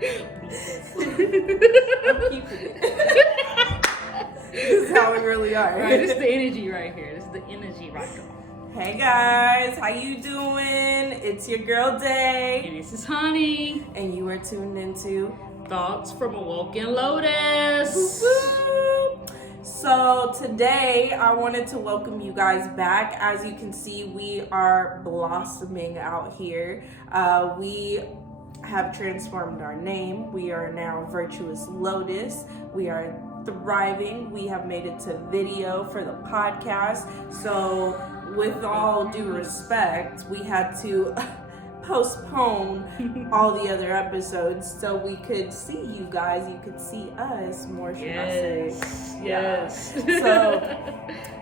I'm keeping it. This is how we really are. Right, this is the energy right here. This is the energy right here. Hey guys, how you doing? It's your girl Day. And this is Honey. And you are tuned into Thoughts from Awokenlotus. So today I wanted to welcome you guys back. As you can see, we are blossoming out here. We have transformed our name. We are now Virtuous Lotus. We are thriving. We have made it to video for the podcast. So with all due respect, we had to postpone all the other episodes so we could see you guys. You could see us more, should I say. Yes. So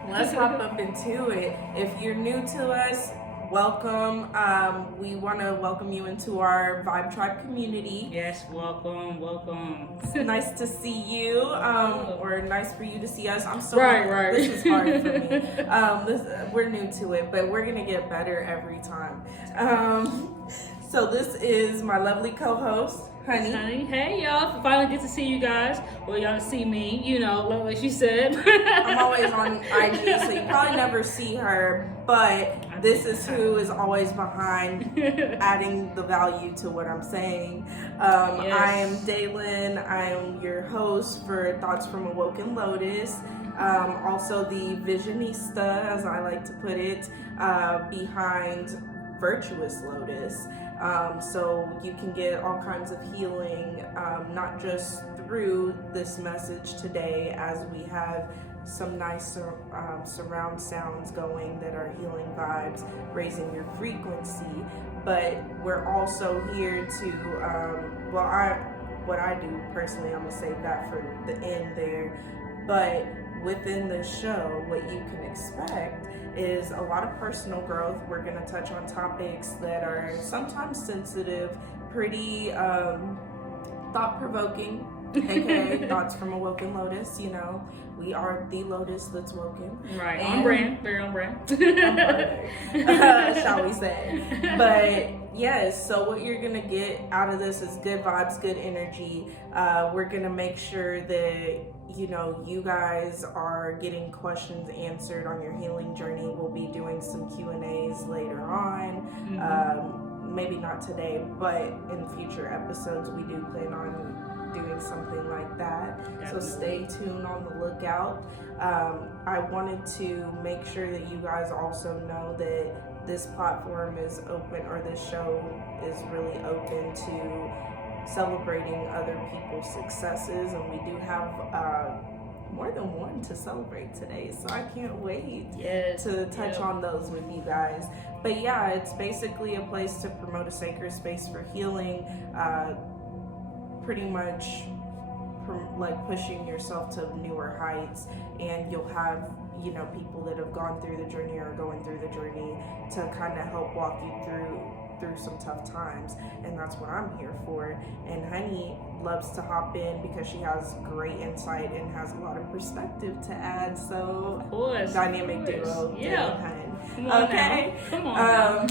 let's hop up into it. If you're new to us, welcome. We want to welcome you into our Vibe Tribe community. Yes, welcome. It's nice to see you, or nice for you to see us. I'm so right. This is hard for me. We're new to it, but we're gonna get better every time. So this is my lovely co-host, Honey. Hey y'all, finally get to see you guys. Well, y'all see me, you know, like she said. I'm always on IG, so you probably never see her, but this is who is always behind adding the value to what I'm saying. Yes. I am Daylen. I am your host for Thoughts from Awokenlotus. Also the visionista, as I like to put it, behind Virtuous Lotus. So you can get all kinds of healing, not just through this message today, as we have some nice surround sounds going that are healing vibes, raising your frequency, but we're also here to, what I do personally, I'm gonna save that for the end there, but within the show, what you can expect is a lot of personal growth. We're going to touch on topics that are sometimes sensitive, pretty thought-provoking, aka Thoughts from Awokenlotus. You know, we are the Lotus that's woken. Right, on brand, very on brand. Shall we say. But yes, so what you're going to get out of this is good vibes, good energy. We're going to make sure that you guys are getting questions answered on your healing journey. We'll be doing some Q&As later on. Mm-hmm. Maybe not today, but in future episodes, we do plan on doing something like that. Definitely. So stay tuned on the lookout. I wanted to make sure that you guys also know that this platform is open, or this show is really open to celebrating other people's successes, and we do have more than one to celebrate today, so I can't wait to touch on those with you guys. But yeah, it's basically a place to promote a sacred space for healing, pretty much like pushing yourself to newer heights, and you'll have people that have gone through the journey or going through the journey to kind of help walk you through some tough times, and that's what I'm here for. And Honey loves to hop in because she has great insight and has a lot of perspective to add. So of course, dynamic duo. Yeah. Come on Come on.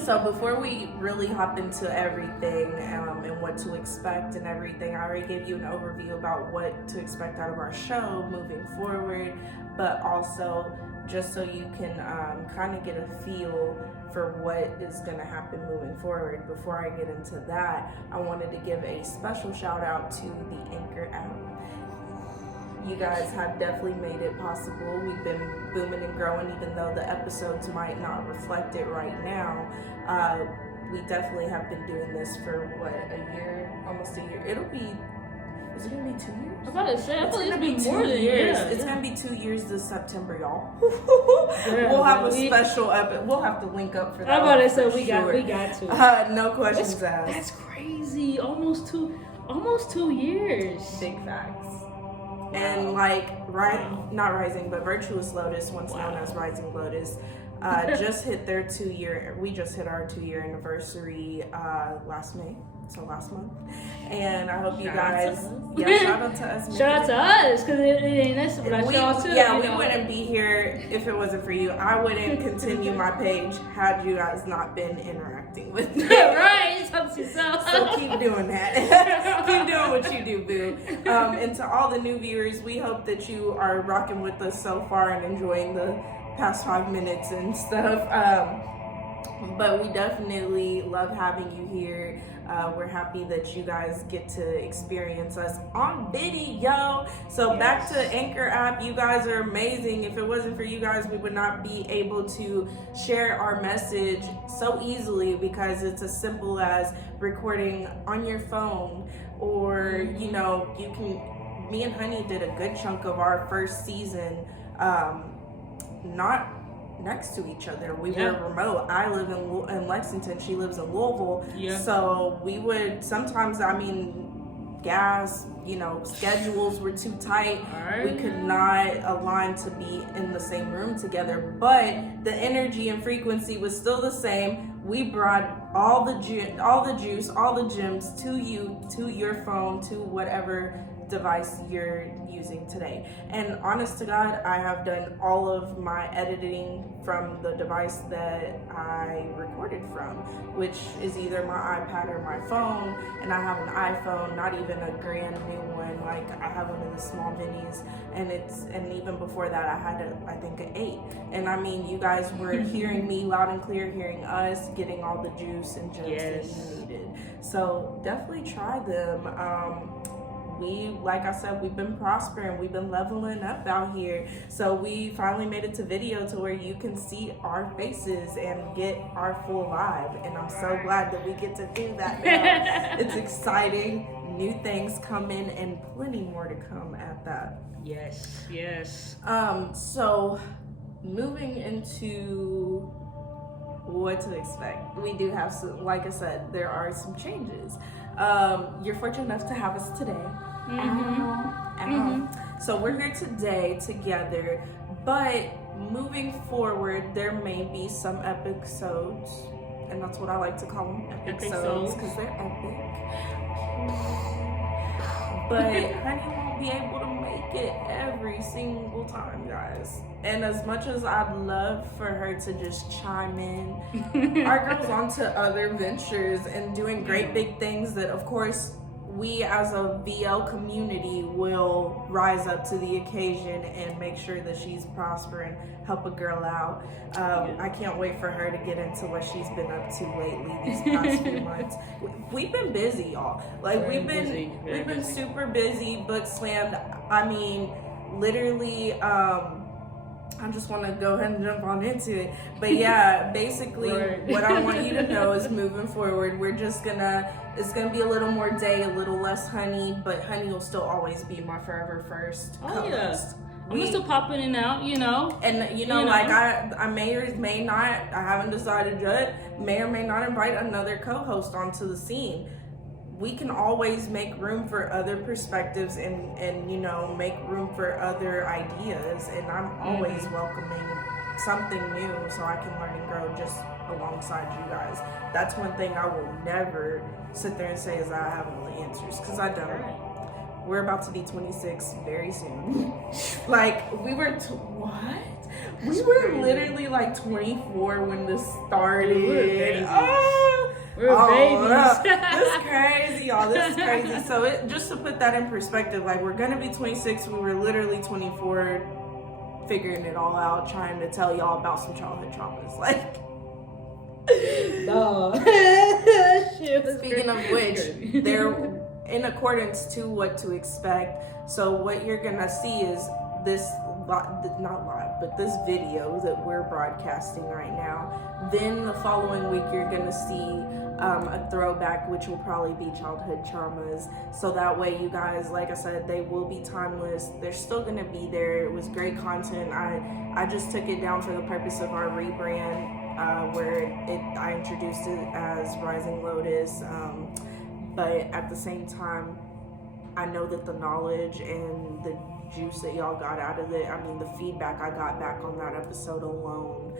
So before we really hop into everything and what to expect and everything, I already gave you an overview about what to expect out of our show moving forward, but also just so you can kind of get a feel for what is going to happen moving forward. Before I get into that, I wanted to give a special shout out to the Anchor app. You guys have definitely made it possible. We've been booming and growing, even though the episodes might not reflect it right now. We definitely have been doing this for a year, almost a year. Is it gonna be 2 years? I'm about to say, I thought it'd be 2 more than years. It's gonna be 2 years this September, y'all. We'll have a special episode. We'll have to link up for that. I'm about to say we sure. got to. No questions asked. That's crazy. Almost two years. Big facts. And not Rising, but Virtuous Lotus, once known as Rising Lotus, just hit their 2 year. We just hit our 2 year anniversary last May. so last month. And I hope you Shout out guys, to shout out to us. Shout out to us, because it ain't us, but I shout out to Yeah, you we know. wouldn't be here if it wasn't for you. I wouldn't continue my page had you guys not been interacting with me. Right, it's up to yourself. So keep doing that. Keep doing what you do, boo. And to all the new viewers, we hope that you are rocking with us so far and enjoying the past 5 minutes and stuff. But we definitely love having you here. We're happy that you guys get to experience us on video. So back to Anchor app, you guys are amazing. If it wasn't for you guys, we would not be able to share our message so easily, because it's as simple as recording on your phone, or you know, you can. Me and Honey did a good chunk of our first season, not next to each other. We were remote. I live in Lexington. She lives in Louisville. Yeah. So we would sometimes, I mean, schedules were too tight. We could not align to be in the same room together, but the energy and frequency was still the same. We brought all the juice, all the gems to you, to your phone, to whatever device you're using today. And honest to God, I have done all of my editing from the device that I recorded from, which is either my iPad or my phone. And I have an iPhone, not even a brand new one. Like, I have one of the small minis, and even before that I had I think an 8. And I mean, you guys were hearing me loud and clear, hearing us, getting all the juice and gems that you needed. So definitely try them. Like I said, we've been prospering, we've been leveling up out here. So we finally made it to video to where you can see our faces and get our full vibe. And I'm so glad that we get to do that now. It's exciting. New things coming and plenty more to come at that. Yes. So moving into what to expect. We do have some, like I said, there are some changes. You're fortunate enough to have us today. So we're here today together, but moving forward, there may be some episodes, and that's what I like to call them, episodes, because they're epic. But Honey won't be able to make it every single time, guys. And as much as I'd love for her to just chime in, our girl's on to other ventures and doing great big things that, of course, we as a VL community will rise up to the occasion and make sure that she's prospering, help a girl out. I can't wait for her to get into what she's been up to lately these past few months. We've been busy, y'all. Like, we've been super busy, book slammed. I mean, literally, I just want to go ahead and jump on into it. But yeah, basically what I want you to know is moving forward, it's gonna be a little more Day, a little less Honey, but Honey will still always be my forever first co-host. I'm still popping in and out, you know. And like I may or may not, I haven't decided yet, may or may not invite another co-host onto the scene. We can always make room for other perspectives and make room for other ideas. And I'm always welcoming something new so I can learn and grow just alongside you guys. That's one thing I will never sit there and say is I have all the answers, because I don't. We're about to be 26 very soon. Like, we were literally like 24 when this started. We're babies. This is crazy, y'all. This is crazy. So just to put that in perspective, like, we're gonna be 26. We were literally 24, figuring it all out, trying to tell y'all about some childhood traumas. Like, no. Speaking of which, they're in accordance to what to expect. So what you're gonna see is this, not live, but this video that we're broadcasting right now. Then the following week, you're gonna see a throwback, which will probably be childhood traumas. So that way, you guys, like I said, they will be timeless. They're still gonna be there. It was great content. I just took it down for the purpose of our rebrand, where I introduced it as Rising Lotus. But at the same time, I know that the knowledge and the juice that y'all got out of it, I mean, the feedback I got back on that episode alone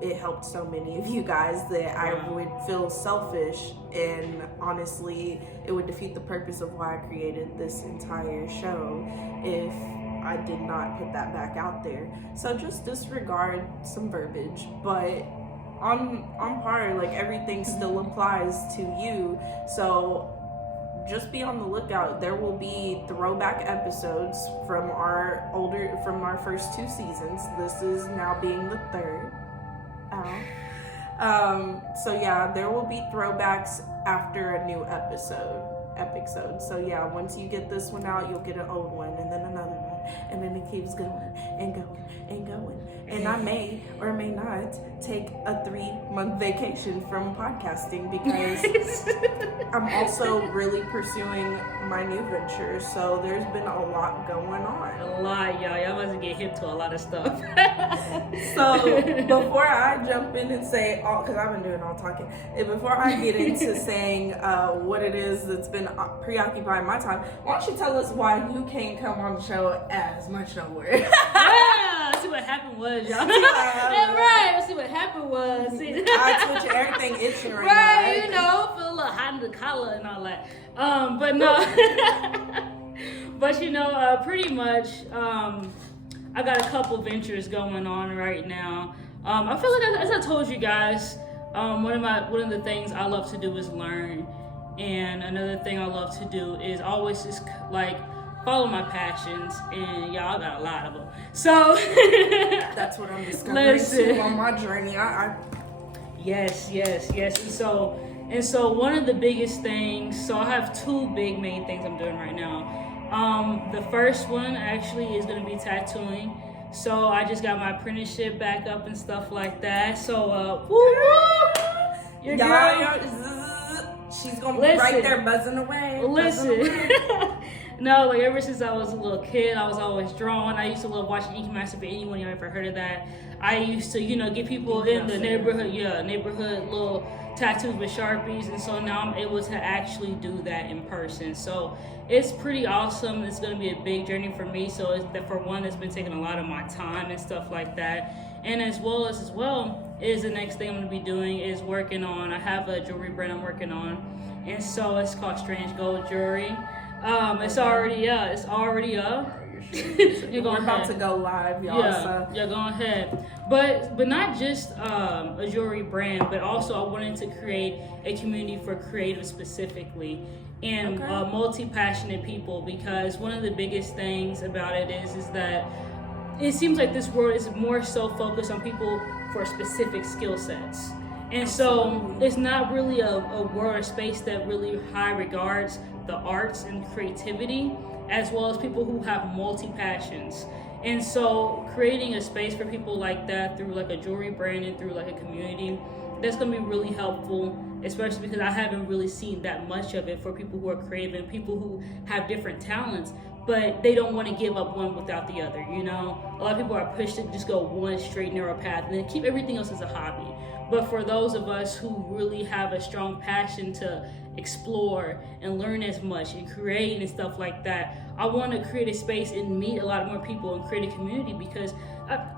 it helped so many of you guys that I would feel selfish, and honestly it would defeat the purpose of why I created this entire show if I did not put that back out there. So just disregard some verbiage, but on par, like everything still applies to you. So just be on the lookout. There will be throwback episodes from our first 2 seasons. This is now being the 3rd. So yeah, there will be throwbacks after a new episode. So yeah, once you get this one out, you'll get an old one, and then another one, and then it keeps going and going and going. And I may or may not take a 3-month vacation from podcasting because I'm also really pursuing my new venture. So there's been a lot going on. A lot, y'all. Y'all must get hip to a lot of stuff. So before I jump in and say, because I've been doing all talking, before I get into saying what it is that's been preoccupying my time, why don't you tell us why you can't come on the show as much no more? Yeah, see what happened was, y'all. Yeah, right. See what happened was. See. I twitch everything itching right now. Right, you know, feel a little hot in the collar and all that. But no. But you know, pretty much, I got a couple ventures going on right now. I feel like, as I told you guys, one of the things I love to do is learn, and another thing I love to do is always just like follow my passions, and y'all got a lot of them. So that's what I'm discovering too on my journey. Yes. And so one of the biggest things. So I have 2 big main things I'm doing right now. The first one actually is going to be tattooing. So I just got my apprenticeship back up and stuff like that. So your girl, she's gonna be right there buzzing away. Listen. No, like ever since I was a little kid, I was always drawn. I used to love watching Ink Master. For anyone who ever heard of that, I used to, get people in the neighborhood little tattoos with Sharpies, and so now I'm able to actually do that in person. So it's pretty awesome. It's going to be a big journey for me. So for one, it's been taking a lot of my time and stuff like that. And as well is the next thing I'm going to be doing is working on. I have a jewelry brand I'm working on, and so it's called Strange Gold Jewelry. It's already up. We're about to go live, y'all. Yeah, go ahead. But not just a jewelry brand, but also I wanted to create a community for creatives specifically, and multi-passionate people, because one of the biggest things about it is that it seems like this world is more so focused on people for specific skill sets. And so it's not really a world or space that really high regards the arts and creativity, as well as people who have multi-passions. And so creating a space for people like that through like a jewelry brand and through like a community, that's going to be really helpful, especially because I haven't really seen that much of it for people who are creative and people who have different talents, but they don't want to give up one without the other, A lot of people are pushed to just go one straight narrow path and then keep everything else as a hobby. But for those of us who really have a strong passion to explore and learn as much and create and stuff like that, I want to create a space and meet a lot more people and create a community, because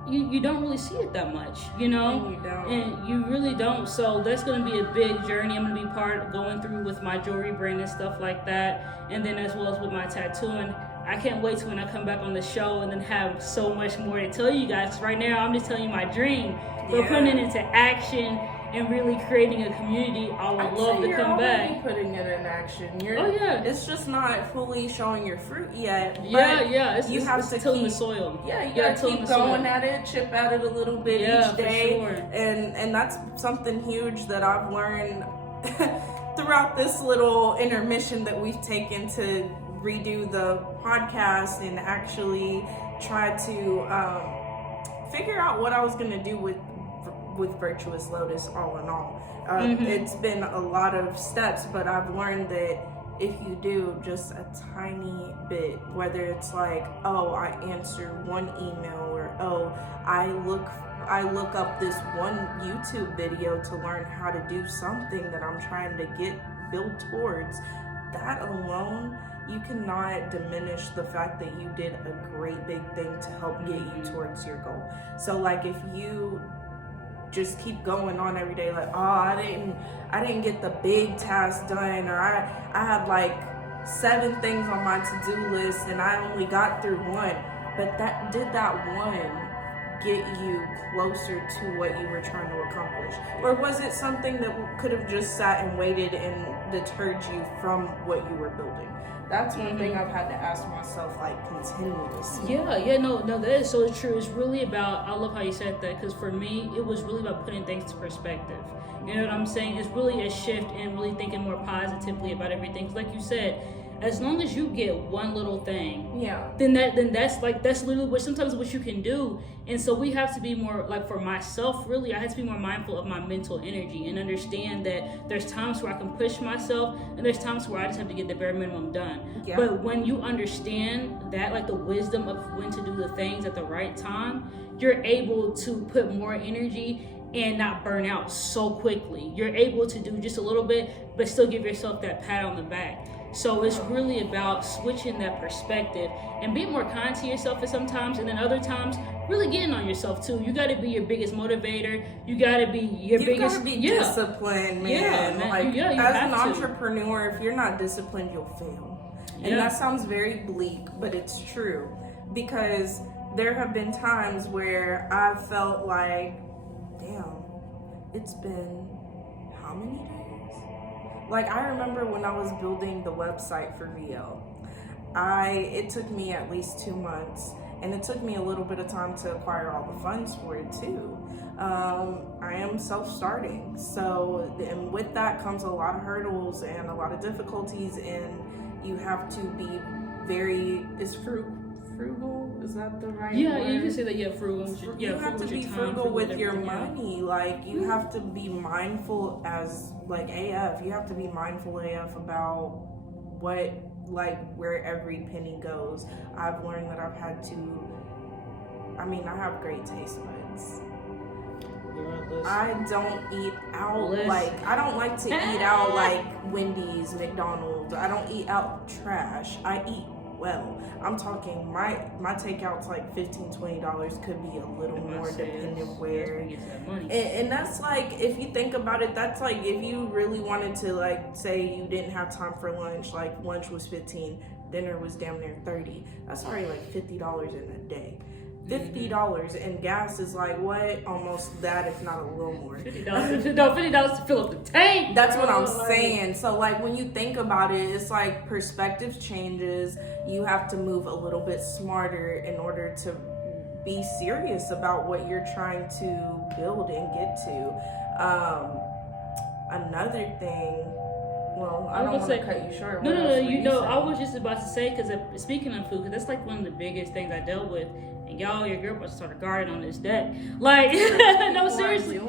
you don't really see it that much, And you really don't. So that's going to be a big journey. I'm going to be going through with my jewelry brand and stuff like that, and then as well as with my tattooing. I can't wait to when I come back on the show and then have so much more to tell you guys. Right now, I'm just telling you my dream. But putting it into action and really creating a community, I would love to come back. Putting it in action. It's just not fully showing your fruit yet. You have to tilling the soil. Yeah, you gotta keep going at it, chip at it a little bit each day. For sure. And that's something huge that I've learned throughout this little intermission that we've taken to redo the podcast and actually try to figure out what I was going to do with Virtuous Lotus all in all. It's been a lot of steps, but I've learned that if you do just a tiny bit, whether it's like, I answer one email, or I look up this one YouTube video to learn how to do something that I'm trying to build towards, that alone, you cannot diminish the fact that you did a great big thing to help get you towards your goal. So like if you just keep going on every day, like, oh, I didn't get the big task done, or I had like 7 things on my to-do list and I only got through 1. But that one get you closer to what you were trying to accomplish? Or was it something that could have just sat and waited and deterred you from what you were building? That's one thing I've had to ask myself, like, continuously. No, that is so true. It's really about, I love how you said that, because for me, it was really about putting things to perspective. You know what I'm saying? It's really a shift in really thinking more positively about everything. 'Cause like you said, as long as you get one little thing, then that's literally what you can do. And so we have to be more, like, for myself, really, I had to be more mindful of my mental energy and understand that there's times where I can push myself and there's times where I just have to get the bare minimum done. But when you understand that, like, the wisdom of when to do the things at the right time, you're able to put more energy and not burn out so quickly. You're able to do just a little bit, but still give yourself that pat on the back. So it's really about switching that perspective and being more kind to yourself at sometimes, and then other times really getting on yourself too. You got to be your biggest motivator. You got to be your biggest. You got to be disciplined, man. Yeah, man. Like, you as an entrepreneur, if you're not disciplined, you'll fail. And that sounds very bleak, but it's true, because there have been times where I felt like, damn, it's been how many days? Like, I remember when I was building the website for VL, it took me at least 2 months, and it took me a little bit of time to acquire all the funds for it too. I am self-starting, so, and with that comes a lot of hurdles and a lot of difficulties, and you have to be very, frugal? Is that the right word? You can say that, frugal. You have to be frugal with your money. Like, you have to be mindful as, like, AF. You have to be mindful AF about where every penny goes. I've learned that I've had to, I have great taste buds. I don't eat out I don't like to eat out like Wendy's, McDonald's. I don't eat out trash. I eat well. I'm talking my takeout's like $15-$20, could be a little more depending where. And that's like, if you think about it, that's like if you really wanted to, like, say you didn't have time for lunch, like lunch was $15, dinner was damn near $30. That's already like $50 in a day. $50 and gas is like what? Almost that, if not a little more. $50 to fill up the tank. That's what I'm saying. So, like, when you think about it, it's like perspective changes. You have to move a little bit smarter in order to be serious about what you're trying to build and get to. Another thing. Well, I don't want to cut you short. No. I was just about to say, because speaking of food, because that's like one of the biggest things I dealt with. And y'all, your girl must start a garden on this deck. Like, seriously,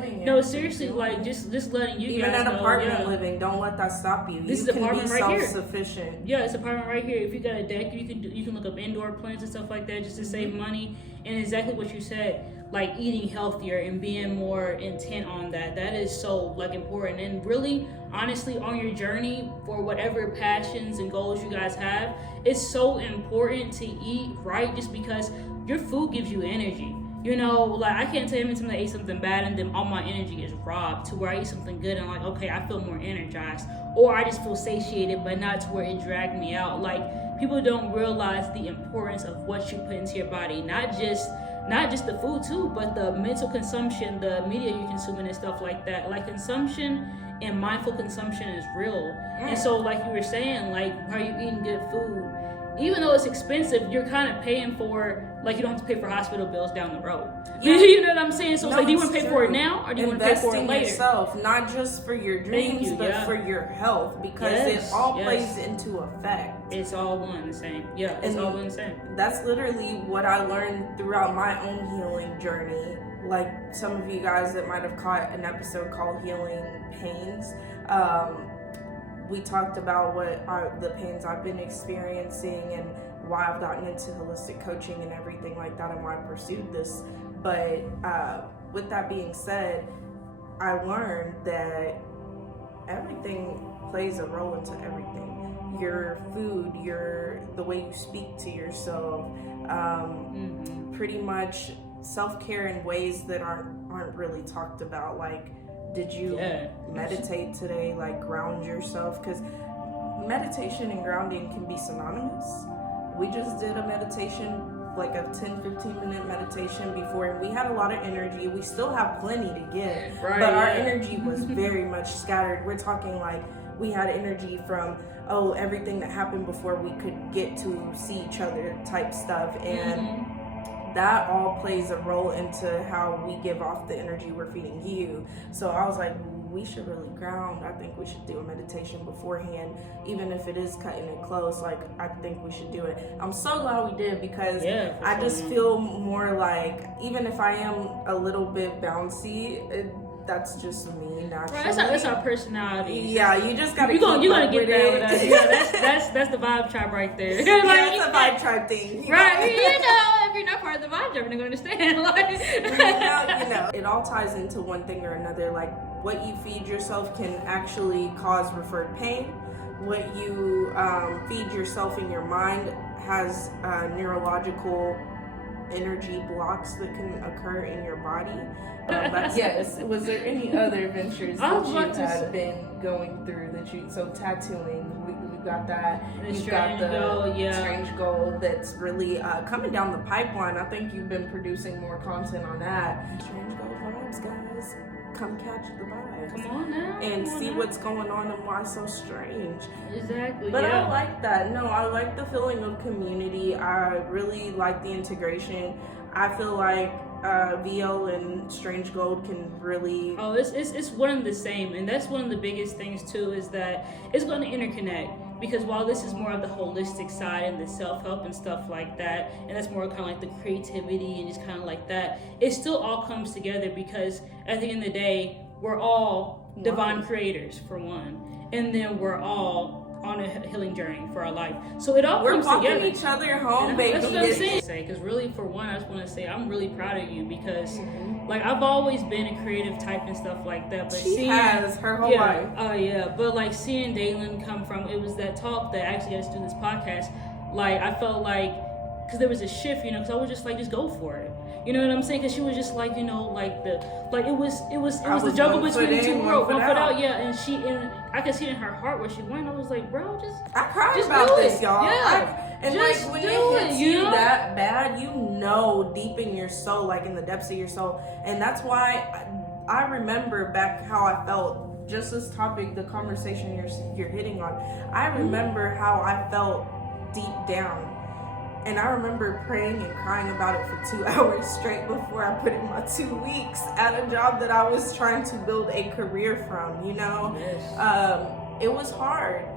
like just letting you even guys know. Even at apartment living, don't let that stop you. This is apartment right here. Self-sufficient. Yeah, it's apartment right here. If you got a deck, you can look up indoor plants and stuff like that just to save money. And exactly what you said, like eating healthier and being more intent on that. That is so like important. And really, honestly, on your journey for whatever passions and goals you guys have, it's so important to eat right, just because your food gives you energy. You know, like, I can't tell you anytime I ate something bad and then all my energy is robbed, to where I eat something good and I'm like, okay, I feel more energized, or I just feel satiated, but not to where it dragged me out. Like, people don't realize the importance of what you put into your body, not just the food too, but the mental consumption, the media you consuming and stuff like that. Like, consumption and mindful consumption is real. And so, like you were saying, like, are you eating good food? Even though it's expensive, you're kind of paying for, like, you don't have to pay for hospital bills down the road. Yeah. You know what I'm saying? So it's like, do you want to pay for it now, or do you want to pay for it later? Yourself, not just for your dreams, but for your health, because it all plays into effect. It's all one and the same. Yeah, it's all one and the same. That's literally what I learned throughout my own healing journey. Like, some of you guys that might have caught an episode called Healing Pains, we talked about the pains I've been experiencing and why I've gotten into holistic coaching and everything like that, and why I pursued this. But with that being said, I learned that everything plays a role into everything. Your food, the way you speak to yourself, pretty much self-care in ways that aren't really talked about. Like, did you meditate today? Like, ground yourself? Because meditation and grounding can be synonymous. We just did a meditation, like a 10-15 minute meditation before, and we had a lot of energy. We still have plenty to give, but our energy was very much scattered. We're talking like we had energy from everything that happened before we could get to see each other type stuff, and that all plays a role into how we give off the energy we're feeding you. So I was like, we should really ground. I think we should do a meditation beforehand, even if it is cutting it close. Like, I think we should do it. I'm so glad we did, because I just feel more like, even if I am a little bit bouncy, that's just me naturally. Right, that's our personality. Yeah, you just gotta. You're gonna get that with us. Yeah, that's the vibe tribe right there. Like, yeah, it's a vibe tribe thing, right? You know, if you're not part of the vibe tribe, you're not gonna understand. Like, you know, it all ties into one thing or another. Like, what you feed yourself can actually cause referred pain. What you feed yourself in your mind has neurological energy blocks that can occur in your body. Yes. Was there any other ventures that you had been going through that you? So tattooing, we got that. You've got the strange gold that's really coming down the pipeline. I think you've been producing more content on that. Strange gold vibes, guys. Come catch the vibes. Come on now. And see what's going on and why it's so strange. Exactly. But I like that. No, I like the feeling of community. I really like the integration. I feel like VL and Strange Gold can really... Oh, it's one and the same. And that's one of the biggest things, too, is that it's going to interconnect. Because while this is more of the holistic side and the self-help and stuff like that, and that's more kind of like the creativity and just kind of like that, it still all comes together, because at the end of the day, we're all divine creators, for one. And then we're all on a healing journey for our life. So it all comes together. We're walking each other home, baby. That's what I'm saying. Because really, for one, I just want to say I'm really proud of you, because like, I've always been a creative type and stuff like that. But she has her whole life. But like, seeing Daylen come from, it was that talk that actually got us to do this podcast. Like, I felt like, because there was a shift, you know, because I was just like, just go for it. You know what I'm saying? Because she was just like, you know, like it was the juggle between the two worlds, one foot out, and I could see it in her heart where she went. I was like, bro, I cried about this, y'all. And just like, when it hits you that bad, you know, deep in your soul, like in the depths of your soul, and that's why I remember back how I felt. Just this topic, the conversation you're hitting on, I remember how I felt deep down. And I remember praying and crying about it for 2 hours straight before I put in my 2 weeks at a job that I was trying to build a career from, you know? Yes. It was hard,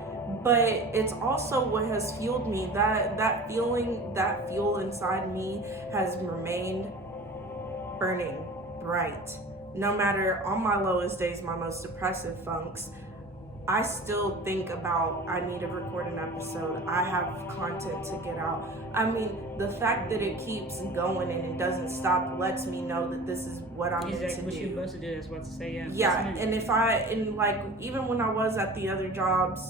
but it's also what has fueled me. That fuel inside me has remained burning bright. No matter on my lowest days, my most depressive funks, I still think about, I need to record an episode. I have content to get out. I mean, the fact that it keeps going and it doesn't stop lets me know that this is what I'm meant to do. What you're supposed to do is what to say, yeah. Yeah, and like, even when I was at the other jobs,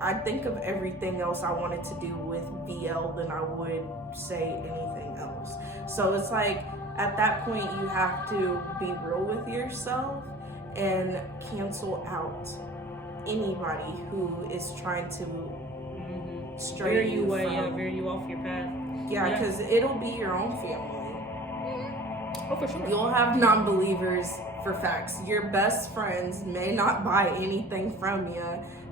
I think of everything else I wanted to do with VL than I would say anything else. So it's like, at that point, you have to be real with yourself and cancel out anybody who is trying to stray you veer you off your path. Yeah, because it'll be your own family. Oh, for sure. You'll have non-believers for facts. Your best friends may not buy anything from you.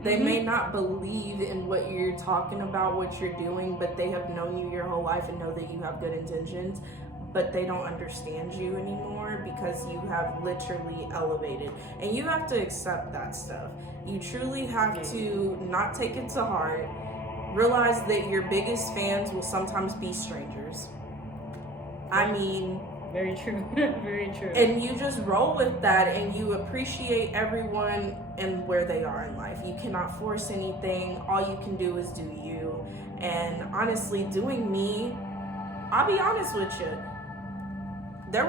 They may not believe in what you're talking about, what you're doing, but they have known you your whole life and know that you have good intentions. But they don't understand you anymore because you have literally elevated. And you have to accept that stuff. You truly have to not take it to heart. Realize that your biggest fans will sometimes be strangers. I mean... Very true. Very true. And you just roll with that, and you appreciate everyone and where they are in life. You cannot force anything. All you can do is do you. And honestly, doing me, I'll be honest with you. I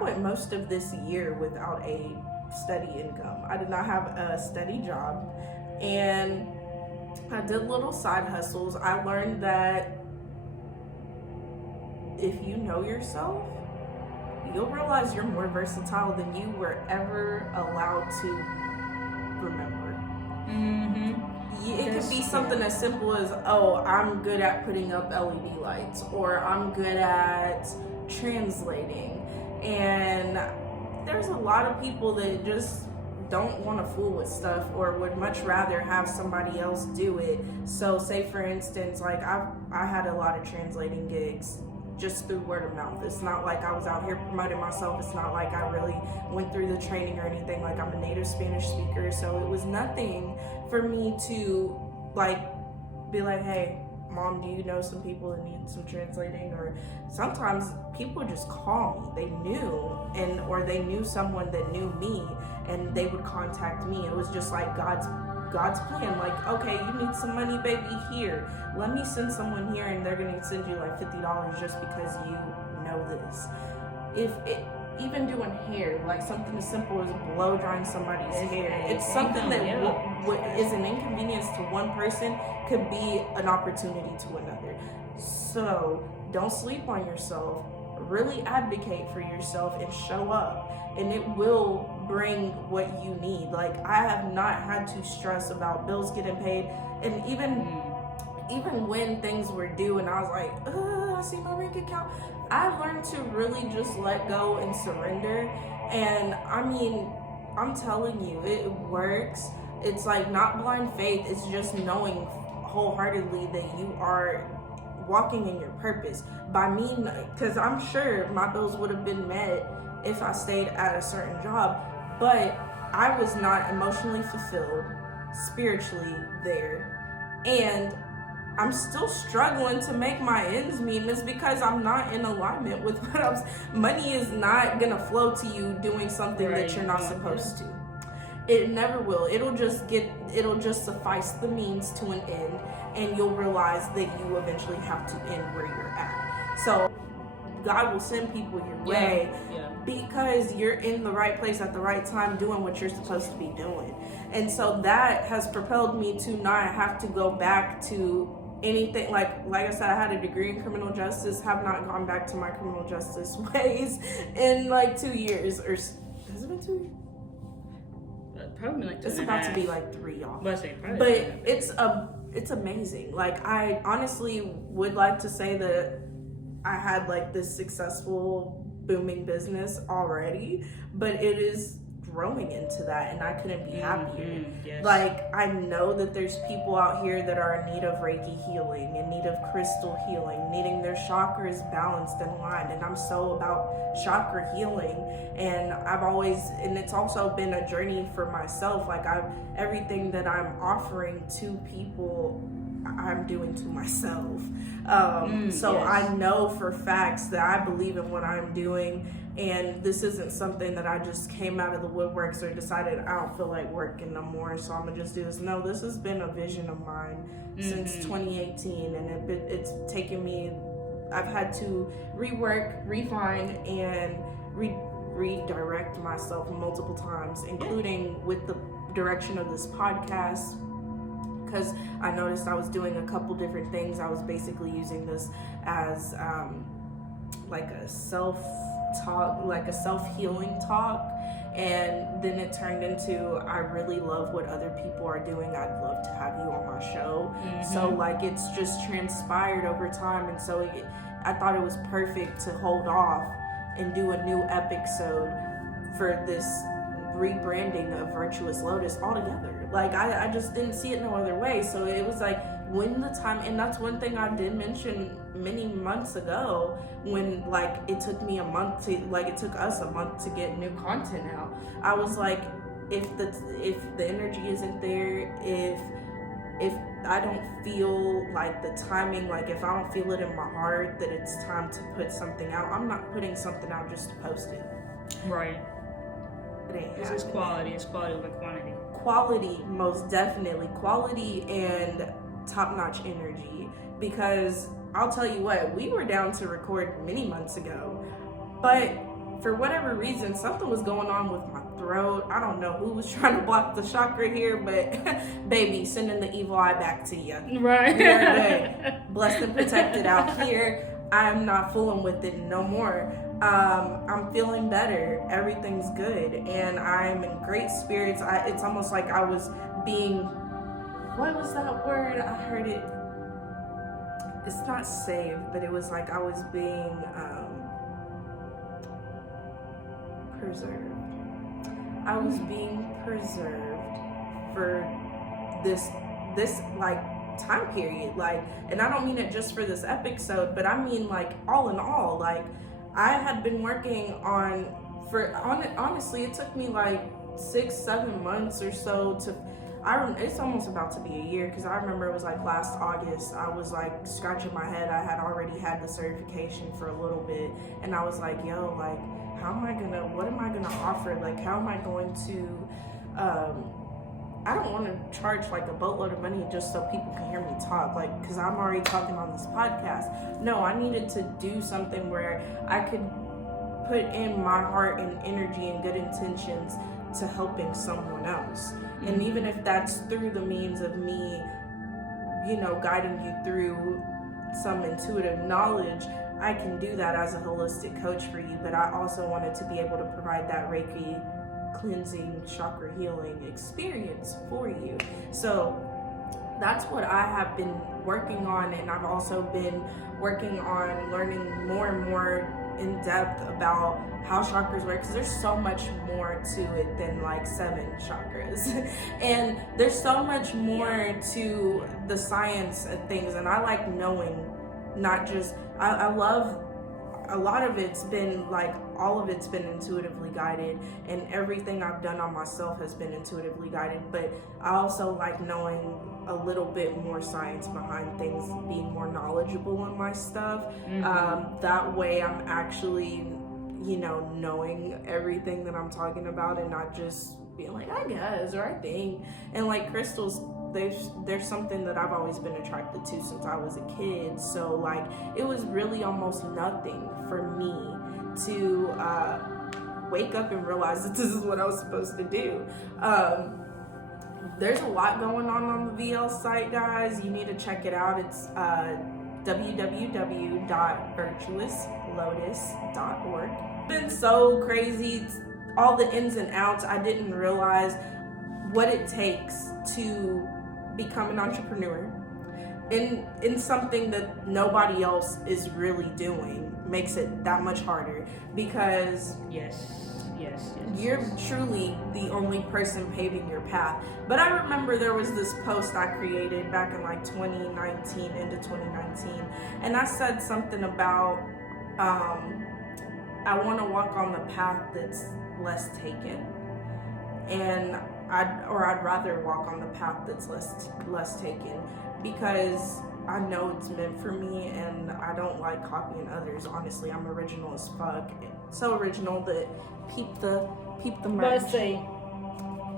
went most of this year without a steady income. I did not have a steady job, and I did little side hustles. I learned that if you know yourself, you'll realize you're more versatile than you were ever allowed to remember. It could be something as simple as, oh, I'm good at putting up LED lights, or I'm good at translating. And there's a lot of people that just don't want to fool with stuff, or would much rather have somebody else do it. So say for instance, like I had a lot of translating gigs just through word of mouth. It's not like I was out here promoting myself. It's not like I really went through the training or anything. Like, I'm a native Spanish speaker, so it was nothing for me to like be like, hey, Mom, do you know some people that need some translating? Or sometimes people just call me. They knew, or they knew someone that knew me, and they would contact me. It was just like God's plan. Like, okay, you need some money, baby, here. Let me send someone here, and they're gonna send you like $50 just because you know this. Even doing hair, like something as simple as blow drying somebody's hair, it's something that is an inconvenience to one person could be an opportunity to another. So don't sleep on yourself. Really advocate for yourself and show up, and it will bring what you need. Like, I have not had to stress about bills getting paid, and even when things were due and I was like, I see my bank account, I learned to really just let go and surrender. And I mean, I'm telling you, it works. It's like not blind faith, it's just knowing wholeheartedly that you are walking in your purpose. By me, because I'm sure my bills would have been met if I stayed at a certain job, but I was not emotionally fulfilled, spiritually there, and I'm still struggling to make my ends meet. And it's because I'm not in alignment with what money is not gonna flow to you doing something that you're not supposed to. It never will. It'll just suffice the means to an end, and you'll realize that you eventually have to end where you're at. So God will send people your way because you're in the right place at the right time doing what you're supposed to be doing. And so that has propelled me to not have to go back to anything. Like I said, I had a degree in criminal justice, have not gone back to my criminal justice ways in like 2 years. Or has it been 2 years? Probably like 2 It's about to be like 3, y'all. But it's amazing. Like, I honestly would like to say that I had like this successful booming business already, but it is growing into that, and I couldn't be happier. Yes. Like, I know that there's people out here that are in need of Reiki healing, in need of crystal healing, needing their chakras balanced and aligned, and I'm so about chakra healing. And and it's also been a journey for myself. Like, everything that I'm offering to people, I'm doing to myself. So yes. I know for facts that I believe in what I'm doing, and this isn't something that I just came out of the woodworks or decided I don't feel like working no more, so I'm gonna just do this. No, this has been a vision of mine since 2018, and it's taken me, I've had to rework, refine, and redirect myself multiple times, including with the direction of this podcast, because I noticed I was doing a couple different things. I was basically using this as like a self-talk, like a self-healing talk, and then it turned into, I really love what other people are doing, I'd love to have you on my show. So like, it's just transpired over time, and so I thought it was perfect to hold off and do a new episode for this rebranding of Virtuous Lotus altogether. Like, I just didn't see it no other way. So it was like, when the time, and that's one thing I did mention many months ago, when like it took me a month to, like it took us a month to get new content out. I was like, if the energy isn't there, if I don't feel like the timing, like if I don't feel it in my heart that it's time to put something out, I'm not putting something out just to post it. Right. It's quality. It's quality over quantity. Quality, most definitely. Quality and top-notch energy. Because I'll tell you what, we were down to record many months ago, but for whatever reason, something was going on with my throat. I don't know who was trying to block the chakra here, but baby, sending the evil eye back to you. Right. We are good. Blessed and protected out here. I'm not fooling with it no more. I'm feeling better. Everything's good, and I'm in great spirits. It's almost like I was being, what was that word? I heard it. It's not saved, but it was like I was being preserved. I was being preserved for this like time period, like, and I don't mean it just for this episode, but I mean like all in all, like I had been working on honestly it took me like 6-7 months or so to it's almost about to be a year, because I remember it was like last August I was like scratching my head. I had already had the certification for a little bit, and I was like, yo, like what am I gonna offer, like how am I going to I don't want to charge like a boatload of money just so people can hear me talk, like, because I'm already talking on this podcast. No, I needed to do something where I could put in my heart and energy and good intentions to helping someone else. Mm-hmm. And even if that's through the means of me, you know, guiding you through some intuitive knowledge, I can do that as a holistic coach for you. But I also wanted to be able to provide that Reiki cleansing, chakra healing experience for you. So that's what I have been working on, and I've also been working on learning more and more in depth about how chakras work, because there's so much more to it than like 7 chakras and there's so much more to the science of things, and I like knowing, not just I love a lot of it's been like, all of it's been intuitively guided, and everything I've done on myself has been intuitively guided, but I also like knowing a little bit more science behind things, being more knowledgeable in my stuff. Mm-hmm. That way I'm actually, you know, knowing everything that I'm talking about and not just being like, I guess, or I think. And like crystals, there's something that I've always been attracted to since I was a kid. So like it was really almost nothing for me to wake up and realize that this is what I was supposed to do. There's a lot going on the VL site, guys. You need to check it out. It's www.virtuouslotus.org. It's been so crazy, all the ins and outs. I didn't realize what it takes to become an entrepreneur in something that nobody else is really doing. Makes it that much harder, because yes, you're truly the only person paving your path. But I remember there was this post I created back in like 2019, into 2019, and I said something about I want to walk on the path that's less taken, and I'd rather walk on the path that's less taken, because I know it's meant for me, and I don't like copying others. Honestly, I'm original as fuck. So original that peep the merch.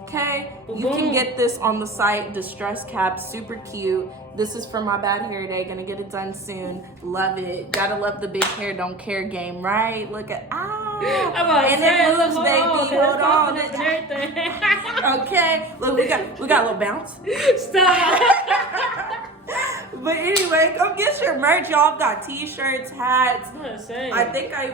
Okay, you can get this on the site. Distress cap, super cute. This is for my bad hair day. Gonna get it done soon. Love it. Gotta love the big hair, don't care game, right? Look at and it moves, baby. Hold on. Okay, look, we got a little bounce. Stop. But anyway, come get your merch, y'all. I've got t-shirts, hats. I think I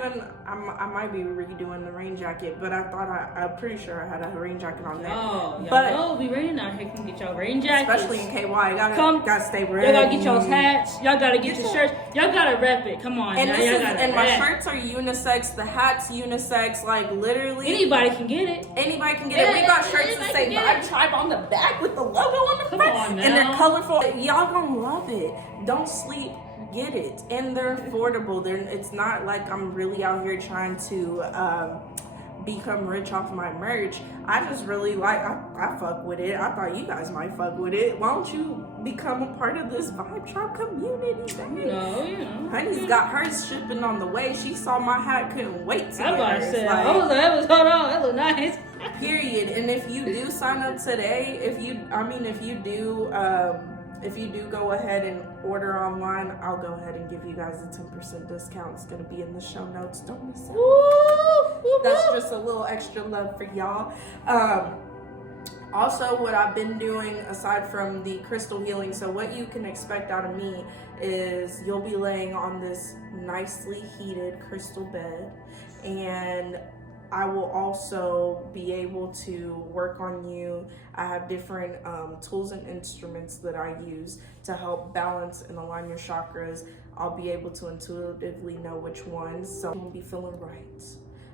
might be redoing the rain jacket, but I'm pretty sure I had a rain jacket on there. Oh, y'all be raining out here. Come get y'all rain jackets. Especially in KY. Gotta stay ready. Y'all gotta get y'all's hats. Y'all gotta get your shirts. Y'all gotta rep it. Come on. And my shirts are unisex. The hats unisex. Like literally. Anybody can get it. Anybody can get it. We got shirts that say Vibe Tribe on the back with the logo on the front. Come on now. And they're colorful. Y'all gonna love it. Don't sleep. Get it. And they're affordable. It's not like I'm really out here trying to become rich off my merch. I just really I fuck with it. I thought you guys might fuck with it. Why don't you become a part of this Vibe Tribe community? No, you know. Honey's got hers shipping on the way. She saw my hat, couldn't wait to I'm about to say, hold on, that was nice. Period. And if you do sign up today, if you do go ahead and order online, I'll go ahead and give you guys a 10% discount. It's going to be in the show notes. Don't miss out. That's just a little extra love for y'all. Also, what I've been doing aside from the crystal healing, so what you can expect out of me is you'll be laying on this nicely heated crystal bed, and I will also be able to work on you. I have different tools and instruments that I use to help balance and align your chakras. I'll be able to intuitively know which ones, so you'll be feeling right.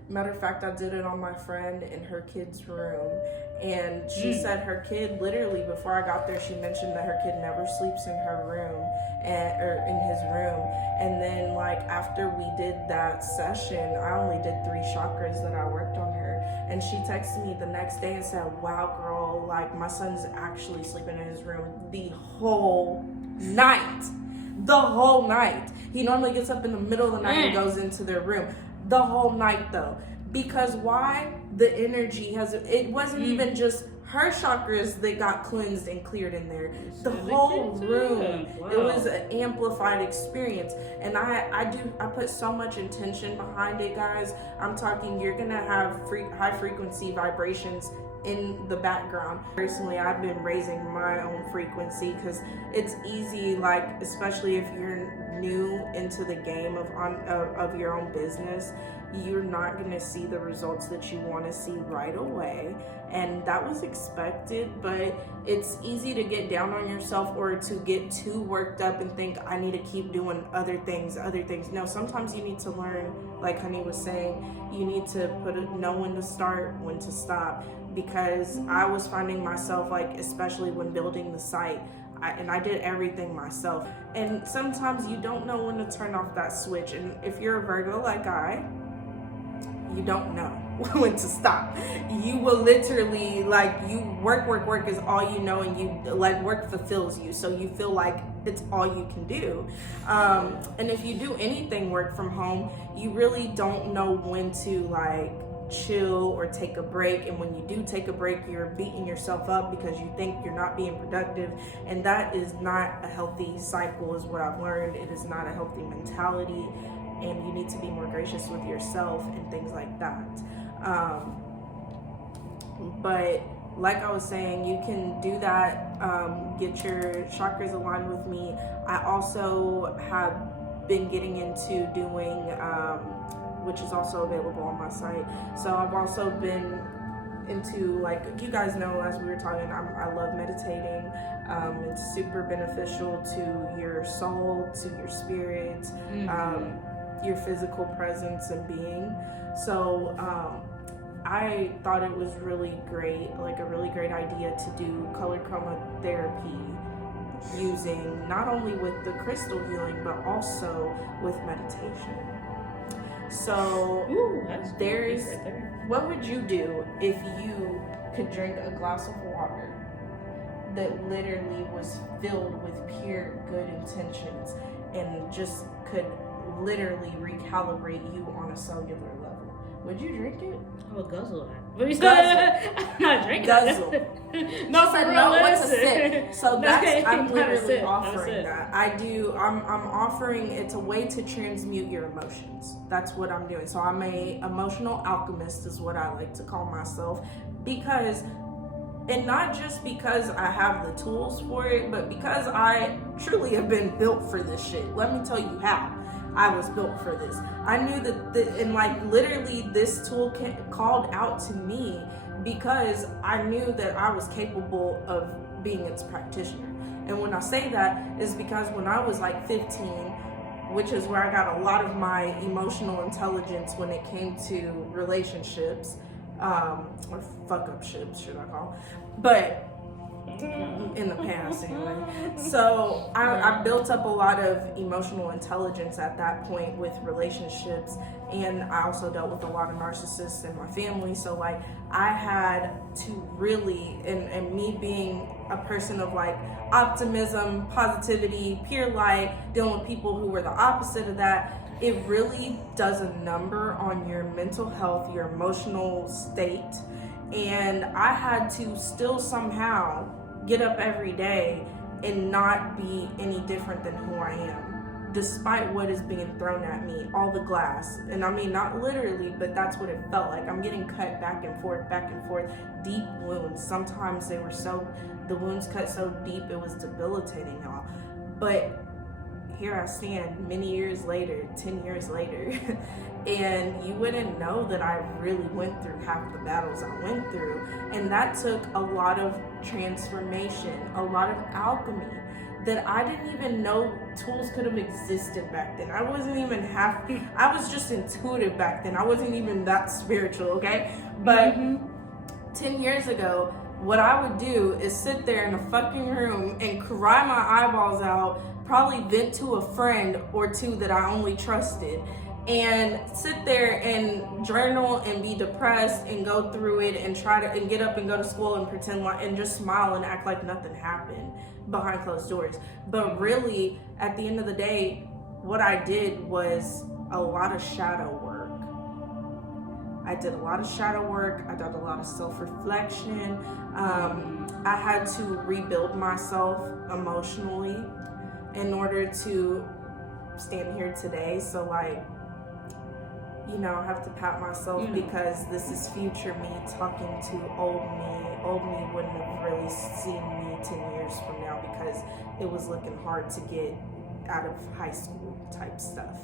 Matter of fact, I did it on my friend in her kid's room, and she said her kid, literally before I got there, she mentioned that her kid never sleeps in her room, or in his room. And then like after we did that session, I only did 3 chakras that I worked on her, and she texted me the next day and said, wow girl, like my son's actually sleeping in his room the whole night. He normally gets up in the middle of the night and goes into their room. The whole night though, because why? The energy it wasn't even just her chakras that got cleansed and cleared in there. The whole room. Wow. It was an amplified experience, and I put so much intention behind it, guys. I'm talking, you're gonna have high frequency vibrations in the background. Personally, I've been raising my own frequency because it's easy, like especially if you're new into the game of your own business, you're not going to see the results that you want to see right away, and that was expected. But it's easy to get down on yourself or to get too worked up and think I need to keep doing other things. No, sometimes you need to learn, like Honey was saying, you need to know when to start, when to stop, because I was finding myself, like especially when building the site, I did everything myself, and sometimes you don't know when to turn off that switch. And if you're a Virgo like you don't know when to stop. You will literally, like, you work is all you know, and you like work fulfills you, so you feel like it's all you can do. And if you do anything work from home, you really don't know when to like chill or take a break, and when you do take a break, you're beating yourself up because you think you're not being productive, and that is not a healthy cycle, is what I've learned. It is not a healthy mentality, and you need to be more gracious with yourself and things like that. But like I was saying, you can do that, get your chakras aligned with me. I also have been getting into doing which is also available on my site. So I've also been into, like, you guys know, as we were talking, I love meditating. It's super beneficial to your soul, to your spirit, your physical presence and being. So I thought it was really great, like a really great idea to do color chromotherapy, using not only with the crystal healing but also with meditation. So there's, what would you do if you could drink a glass of water that literally was filled with pure good intentions and just could literally recalibrate you on a cellular level? Would you drink it? I would guzzle that. I'm not drinking guzzle. No, for real. No, what's a sip? So that's, I'm literally offering that. I'm offering, it's a way to transmute your emotions. That's what I'm doing. So I'm a emotional alchemist is what I like to call myself, because, and not just because I have the tools for it, but because I truly have been built for this shit. Let me tell you how I was built for this. I knew that, and like literally this tool called out to me because I knew that I was capable of being its practitioner. And when I say that is because when I was like 15, which is where I got a lot of my emotional intelligence when it came to relationships, or fuck up ships, should I call, but in the past anyway. So I built up a lot of emotional intelligence at that point with relationships, and I also dealt with a lot of narcissists in my family. So like I had to really, and me being a person of like optimism, positivity, pure light, dealing with people who were the opposite of that, it really does a number on your mental health, your emotional state. And I had to still somehow get up every day and not be any different than who I am. despite what is being thrown at me, all the glass, and I mean not literally, but that's what it felt like. I'm getting cut back and forth, deep wounds. Sometimes the wounds cut so deep it was debilitating, y'all. But here I stand many years later, 10 years later, and you wouldn't know that I really went through half the battles I went through. And that took a lot of transformation, a lot of alchemy that I didn't even know tools could have existed back then. I wasn't even I was just intuitive back then. I wasn't even that spiritual, okay? But 10 years ago, what I would do is sit there in a fucking room and cry my eyeballs out, probably vent to a friend or two that I only trusted, and sit there and journal and be depressed and go through it and try to and get up and go to school and pretend like and just smile and act like nothing happened behind closed doors. But really, at the end of the day, what I did was a lot of shadow work. I did a lot of shadow work. I did a lot of self-reflection. I had to rebuild myself emotionally in order to stand here today. So like, you know, I have to pat myself because this is future me talking to old me. Old me wouldn't have really seen me 10 years from now because it was looking hard to get out of high school type stuff.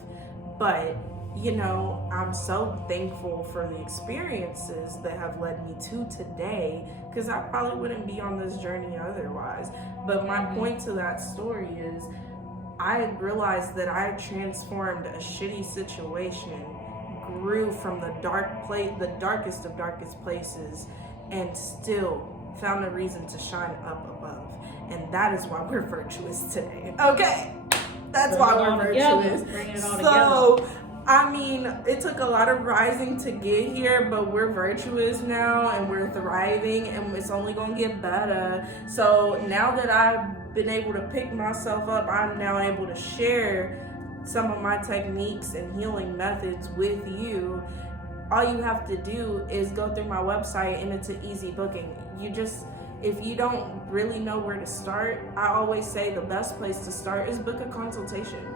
But, you know, I'm so thankful for the experiences that have led me to today, because I probably wouldn't be on this journey otherwise. But my point to that story is I realized that I transformed a shitty situation, grew from the darkest of darkest places, and still found a reason to shine up above. And that is why we're virtuous today. Okay, that's why we're virtuous. So, I mean, it took a lot of rising to get here, but we're virtuous now and we're thriving, and it's only gonna get better. So now that I've been able to pick myself up, I'm now able to share some of my techniques and healing methods with you. All you have to do is go through my website, and it's an easy booking. If you don't really know where to start, I always say the best place to start is book a consultation.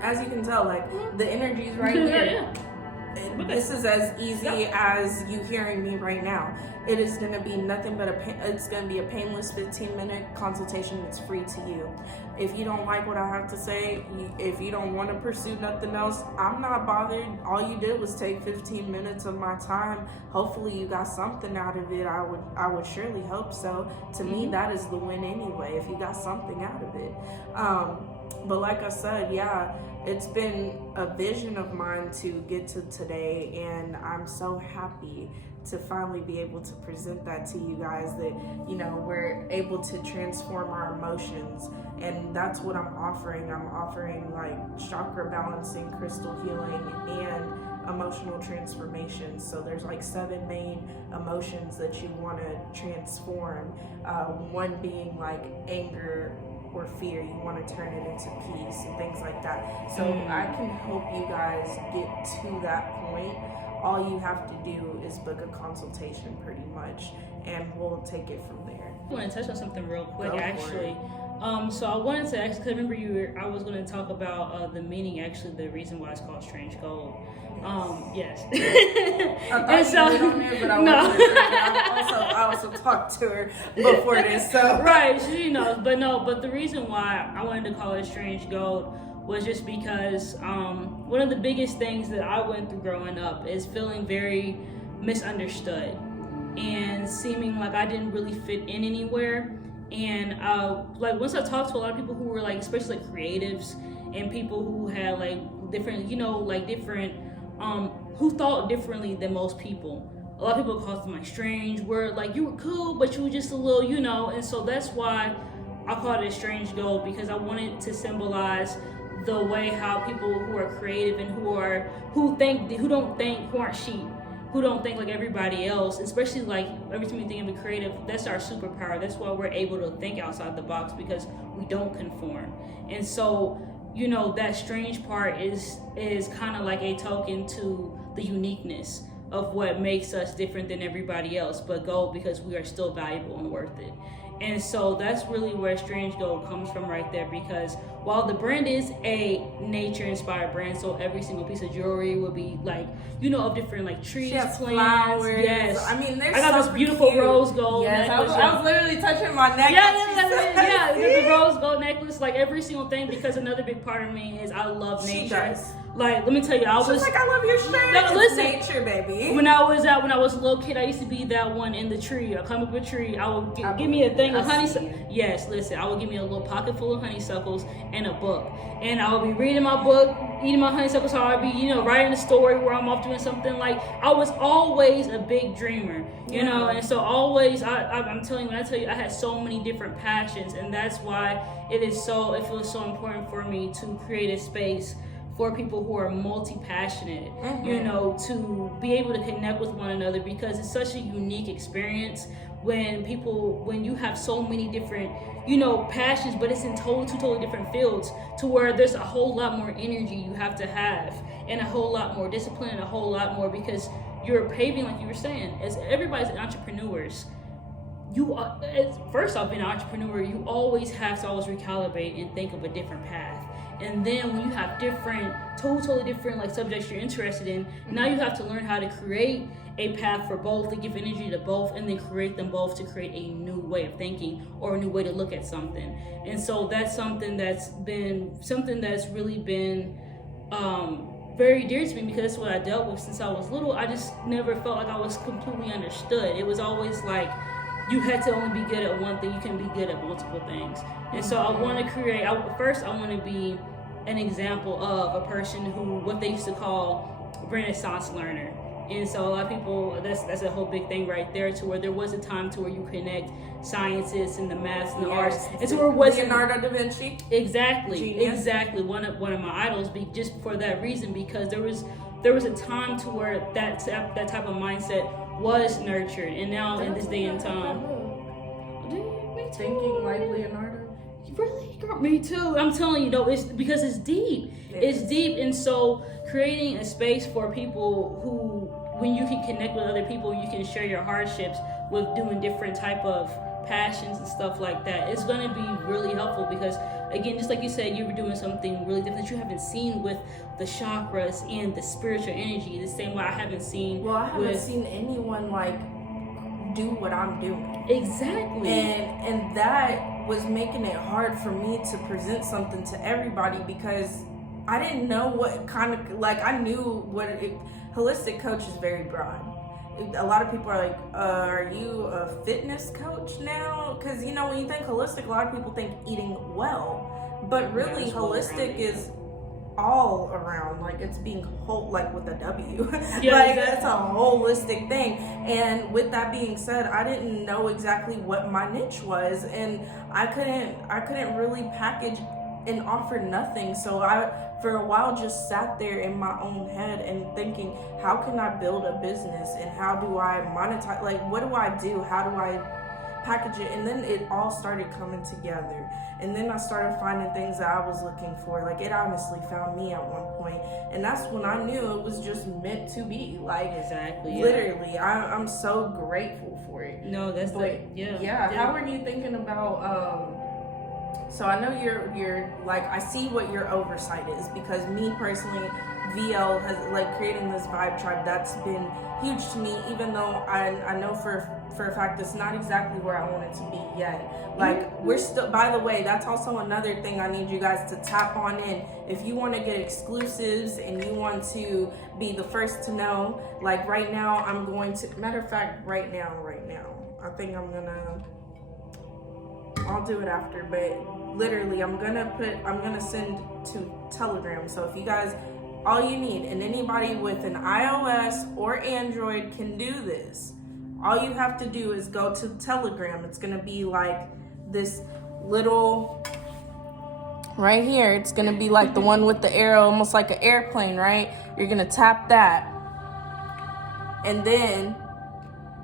As you can tell, like, the energy is right here. This is as easy as you hearing me right now. It is going to be nothing but it's going to be a painless 15-minute consultation. It's free to you. If you don't like what I have to say, if you don't want to pursue nothing else, I'm not bothered. All you did was take 15 minutes of my time. Hopefully you got something out of it. I would surely hope so. To me, that is the win anyway, if you got something out of it. But like I said, yeah, it's been a vision of mine to get to today, and I'm so happy to finally be able to present that to you guys, that, you know, we're able to transform our emotions. And that's what I'm offering. I'm offering like chakra balancing, crystal healing, and emotional transformation. So there's like 7 main emotions that you want to transform. One being like anger or fear. You want to turn it into peace and things like that. So I can help you guys get to that point. All you have to do is book a consultation pretty much, and we'll take it from there. I want to touch on something real quick, actually. So I wanted to actually, because I remember I was going to talk about the meaning, actually, the reason why it's called Strange Gold. Yes. I thought you did on there, but I wasn't. I also talked to her before this, so. Right, she knows. But the reason why I wanted to call it Strange Gold was just because one of the biggest things that I went through growing up is feeling very misunderstood and seeming like I didn't really fit in anywhere. And like once I talked to a lot of people who were like, especially like creatives and people who had like different, you know, like different, who thought differently than most people. A lot of people called them like strange, where like you were cool, but you were just a little, you know. And so that's why I called it Strange Gold, because I wanted to symbolize the way how people who are creative and who aren't sheep, who don't think like everybody else, especially like every time you think of a creative, that's our superpower. That's why we're able to think outside the box, because we don't conform. And so, you know, that strange part is kind of like a token to the uniqueness of what makes us different than everybody else, but gold, because we are still valuable and worth it. And so that's really where Strange Gold comes from right there, because while the brand is a nature inspired brand, so every single piece of jewelry will be like, of different like trees, plants, flowers. Yes. I mean, I got this beautiful cute rose gold necklace. necklace. I was literally touching my necklace. Yeah. The rose gold necklace, like every single thing, because another big part of me is I love nature. She does. Like, let me tell you, I was like, I love your shirt. No, listen, nature, baby. When I was a little kid, I used to be that one in the tree. I come up a tree. I would give me a thing of honeysuckles. Yes, listen, I would give me a little pocket full of honeysuckles and a book, and I would be reading my book, eating my honeysuckles. How I'd be, writing a story where I'm off doing something. Like, I was always a big dreamer, you know, and so always, I'm telling you, when I tell you, I had so many different passions, and that's why it feels so important for me to create a space for people who are multi-passionate, to be able to connect with one another, because it's such a unique experience when you have so many different, passions, but it's in two totally different fields, to where there's a whole lot more energy you have to have, and a whole lot more discipline, and a whole lot more, because you're paving, like you were saying, as everybody's entrepreneurs. First off, being an entrepreneur, you always have to recalibrate and think of a different path. And then when you have totally different like subjects you're interested in, now you have to learn how to create a path for both, to give energy to both, and then create them both to create a new way of thinking or a new way to look at something. And so that's something that's really been very dear to me, because that's what I dealt with since I was little. I just never felt like I was completely understood. It was always like, you had to only be good at one thing. You can be good at multiple things. And so I want to create, I want to be an example of a person who, what they used to call Renaissance learner. And so a lot of people, that's a whole big thing right there, to where there was a time to where you connect sciences and the maths and the arts. And to where it was Leonardo da Vinci. Exactly. Genius. Exactly. One of my idols, just for that reason, because there was a time to where that type of mindset was nurtured, and now in this day and time, thinking like Leonardo. Really, girl, me too. I'm telling you, though, it's because it's deep. It's deep, and so creating a space for people who, when you can connect with other people, you can share your hardships with doing different type of passions and stuff like that. It's going to be really helpful, because again, just like you said, you were doing something really different that you haven't seen with the chakras and the spiritual energy, the same way I haven't seen. Well, I haven't seen anyone like do what I'm doing. Exactly. And that was making it hard for me to present something to everybody, because I didn't know what kind of, like, I knew holistic coach is very broad. A lot of people are like, are you a fitness coach now? Because, when you think holistic, a lot of people think eating well. But really, holistic is all around. Like, it's being whole, like with a W. That's a holistic thing. And with that being said, I didn't know exactly what my niche was. And I couldn't really package and offer nothing. So I, for a while, just sat there in my own head and thinking, how can I build a business, and how do I monetize? Like, what do I do? How do I package it? And then it all started coming together. And then I started finding things that I was looking for. Like, it honestly found me at one point. And that's when I knew it was just meant to be. Like, exactly. Literally, I'm so grateful for it. No, that's How are you thinking about, so I know you're like, I see what your oversight is, because me personally, VL has, like, creating this vibe tribe, that's been huge to me, even though I know for a fact it's not exactly where I want it to be yet. Like, we're still, by the way, that's also another thing I need you guys to tap on in. If you want to get exclusives and you want to be the first to know, like, right now, I'm going to, matter of fact, right now, I think I'll do it after, but literally I'm gonna send to Telegram. So if you guys, all you need, and anybody with an iOS or Android can do this, all you have to do is go to Telegram. It's gonna be like this little, right here, it's gonna be like the one with the arrow, almost like an airplane, right? You're gonna tap that, and then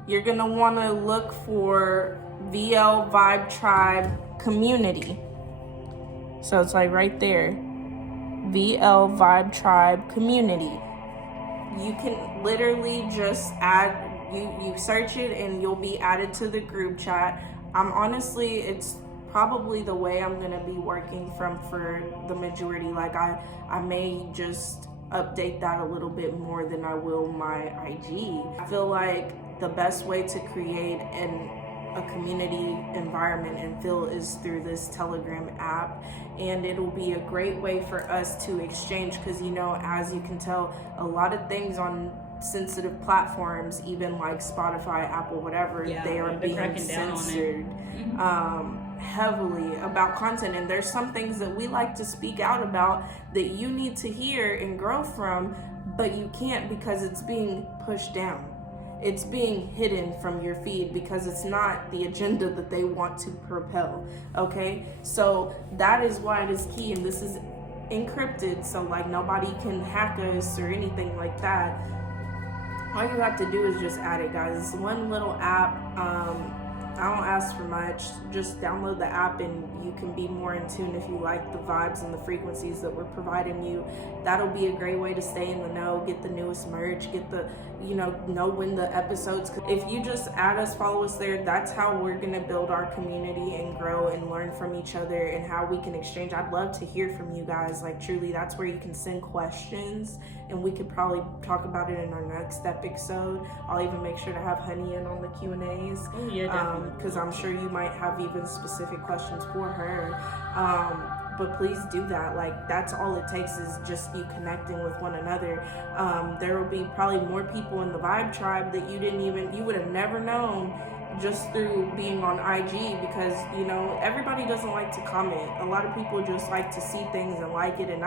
you're gonna wanna look for VL Vibe Tribe Community. So it's like right there, VL Vibe Tribe Community. You can literally just add, you search it and you'll be added to the group chat. it's probably the way I'm gonna be working from for the majority. Like I may just update that a little bit more than I will my IG. I feel like the best way to create a community environment and feel is through this Telegram app, and it'll be a great way for us to exchange, because as you can tell, a lot of things on sensitive platforms, even like Spotify, Apple, whatever, they are being censored heavily about content, and there's some things that we like to speak out about that you need to hear and grow from, but you can't because it's being pushed down. It's being hidden from your feed because it's not the agenda that they want to propel. Okay, so that is why it is key, and this is encrypted, so like nobody can hack us or anything like that. All you have to do is just add it, guys. It's one little app. I don't ask for much. Just download the app and you can be more in tune if you like the vibes and the frequencies that we're providing you. That'll be a great way to stay in the know, get the newest merch, get the, know when the episodes. If you just add us, follow us there, that's how we're going to build our community and grow and learn from each other and how we can exchange. I'd love to hear from you guys. Like, truly, that's where you can send questions and we could probably talk about it in our next episode. I'll even make sure to have Honey in on the Q&As. Oh, yeah, definitely. Because I'm sure you might have even specific questions for her. But please do that. Like, that's all it takes is just you connecting with one another. There will be probably more people in the Vibe Tribe that you would have never known just through being on IG, because everybody doesn't like to comment. A lot of people just like to see things and like it, and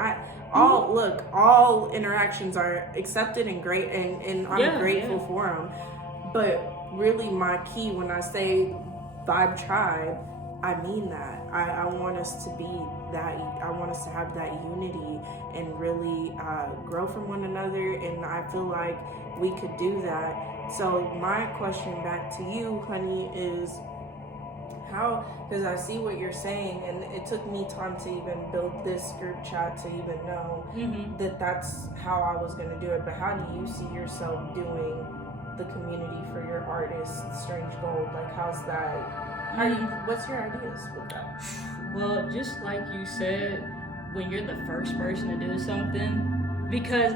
all interactions are accepted and great, and I'm grateful for them. But really, my key when I say Vibe Tribe, I mean that. I want us to be that. I want us to have that unity and really grow from one another, and I feel like we could do that. So my question back to you, Honey, is how, because I see what you're saying, and it took me time to even build this group chat to even know that that's how I was going to do it. But how do you see yourself doing the community for your artist, Strange Gold? Like, how's that? What's your ideas with that? Well, just like you said, when you're the first person to do something, because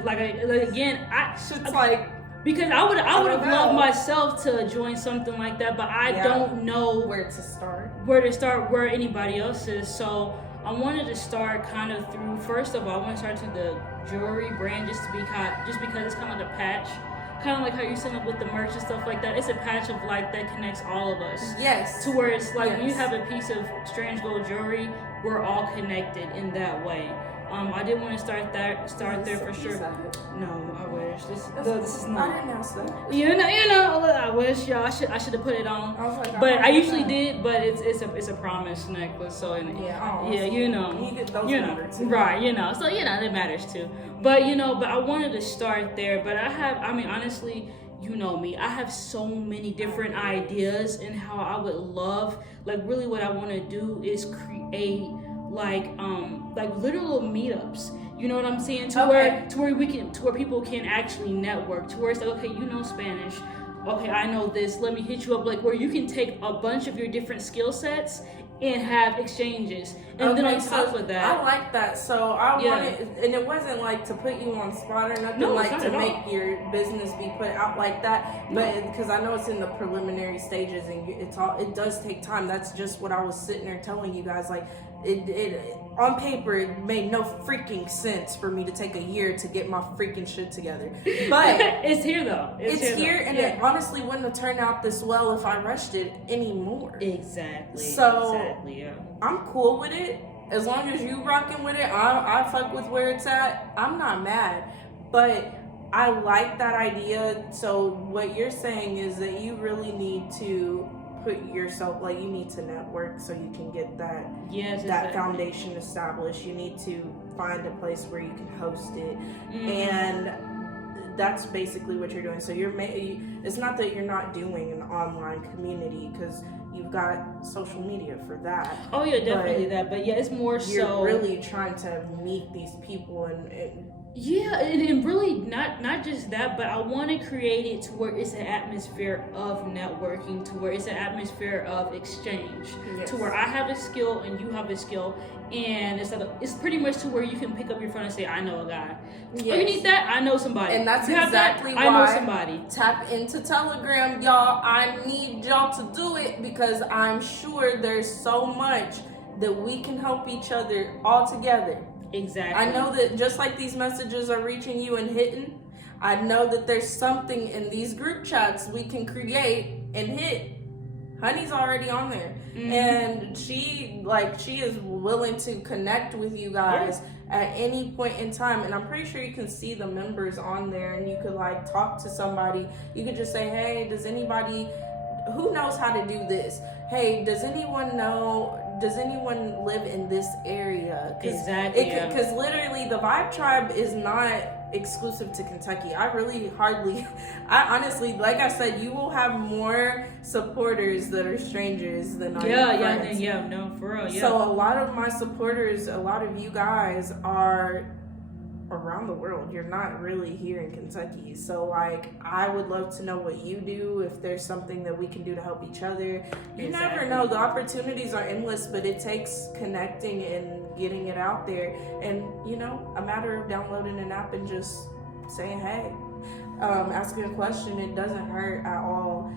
because I would have loved myself to join something like that, but I don't know where to start, where anybody else is. So I wanted to start kind of through. First of all, I want to start through the jewelry brand, just because it's kind of like a patch. Kind of like how you set up with the merch and stuff like that. It's a patch of light that connects all of us. Yes. To where it's like when you have a piece of Strange Gold jewelry, we're all connected in that way. I did want to start there for sure. No, I wish. This is not. I didn't ask that. I wish, y'all. I should have put it on. I usually did, but it's a promise necklace. So You get those matters. Right? So it matters too. But but I wanted to start there. But honestly, you know me. I have so many different ideas in how I would love, really what I want to do is create like literal meetups. You know what I'm saying? To where people can actually network. To where it's like, okay, Spanish. Okay, I know this. Let me hit you up. Like, where you can take a bunch of your different skill sets and have exchanges. And then on top of that, I like that. So I wanted, and it wasn't like to put you on spot or nothing, to make your business be put out like that. But because I know it's in the preliminary stages and it does take time. That's just what I was sitting there telling you guys. Like, it on paper, it made no freaking sense for me to take a year to get my freaking shit together. But it's here though. It's here, and it honestly wouldn't have turned out this well if I rushed it anymore. Exactly. So I'm cool with it. As long as you rocking with it, I fuck with where it's at. I'm not mad. But I like that idea. So what you're saying is that you really need to put yourself, you need to network so you can get that foundation established. You need to find a place where you can host it, and that's basically what you're doing. So it's not that you're not doing an online community, because you've got social media for that. Oh yeah, definitely that. But yeah, it's more you're so really trying to meet these people and yeah, and really not just that, but I want to create it to where it's an atmosphere of networking, to where it's an atmosphere of exchange, to where I have a skill and you have a skill, and it's pretty much to where you can pick up your phone and say, I know a guy. Oh, you need that? I know somebody. And that's exactly why I know somebody. Tap into Telegram, y'all. I need y'all to do it because I'm sure there's so much that we can help each other all together. Exactly. I know that just like these messages are reaching you and hitting, I know that there's something in these group chats we can create and hit. Honey's already on there. And she is willing to connect with you guys at any point in time. And I'm pretty sure you can see the members on there and you could like talk to somebody. You could just say, hey, does anybody who knows how to do this? Hey, does anyone live in this area? Exactly. Because literally the Vibe Tribe is not exclusive to Kentucky. I honestly, like I said, you will have more supporters that are strangers than our friends. No, for real, yeah. So a lot of my supporters, a lot of you guys are around the world. You're not really here in Kentucky. So like I would love to know what you do, if there's something that we can do to help each other. You never know. The opportunities are endless, but it takes connecting and getting it out there, and a matter of downloading an app and just saying hey, asking a question. It doesn't hurt at all.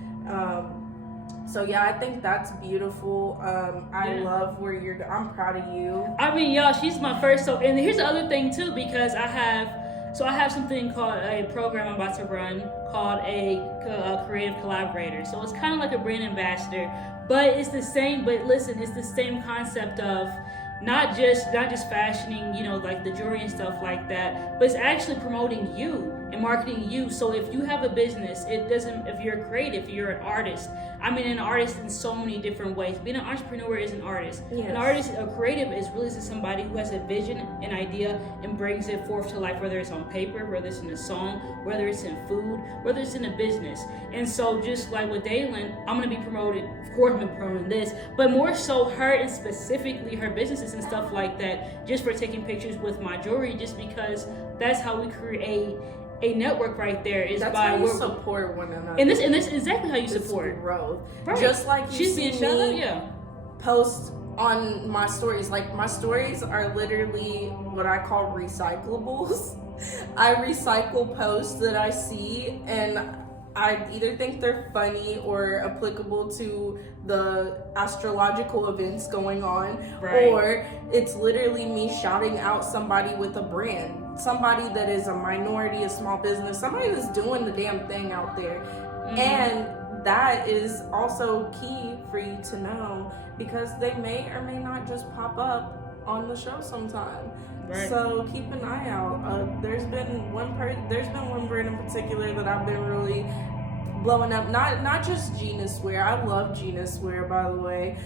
So yeah, I think that's beautiful. I love where I'm proud of you. I mean, y'all, she's my first. So, and here's the other thing too, because I have something called a program I'm about to run called a creative collaborator. So it's kind of like a brand ambassador, but it's the same. But listen, it's the same concept of not just fashioning, like the jewelry and stuff like that, but it's actually promoting you and marketing you. So if you have a business, if you're creative, if you're an artist, an artist in so many different ways. Being an entrepreneur is an artist. Yes. An artist, a creative is really just somebody who has a vision, an idea, and brings it forth to life, whether it's on paper, whether it's in a song, whether it's in food, whether it's in a business. And so just like with Daylen, I'm going to be promoting, of course I'm promoting this, but more so her and specifically her businesses and stuff like that, just for taking pictures with my jewelry, just because that's how we create a network right there. Is that's by how you support one another. And this is exactly how you support growth. Right. Just like you see me out, post on my stories. Like my stories are literally what I call recyclables. I recycle posts that I see, and I either think they're funny or applicable to the astrological events going on, or it's literally me shouting out somebody with a brand, somebody that is a minority, a small business, somebody that's doing the damn thing out there. And that is also key for you to know, because they may or may not just pop up on the show sometime. So keep an eye out. There's been one brand in particular that I've been really blowing up. Not just Gina Swear. I love Gina Swear, by the way.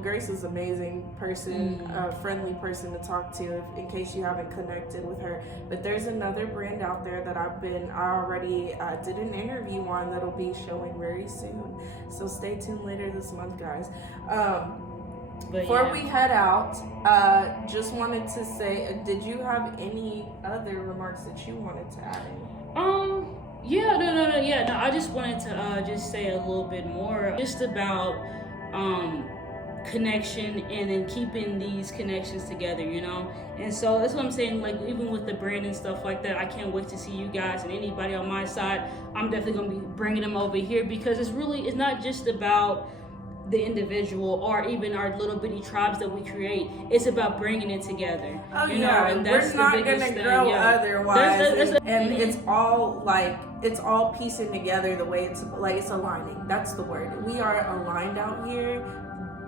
Grace is an amazing person, a friendly person to talk to, in case you haven't connected with her. But there's another brand out there that I already did an interview on that'll be showing very soon. So stay tuned later this month, guys. Before we head out, just wanted to say, did you have any other remarks that you wanted to add in? No, I just wanted to just say a little bit more just about connection and then keeping these connections together, and so that's what I'm saying. Like, even with the brand and stuff like that, I can't wait to see you guys and anybody on my side. I'm definitely going to be bringing them over here, because it's not just about the individual or even our little bitty tribes that we create. It's about bringing it together. And that's we're not gonna grow otherwise. It's all piecing together the way it's aligning. That's the word. We are aligned out here,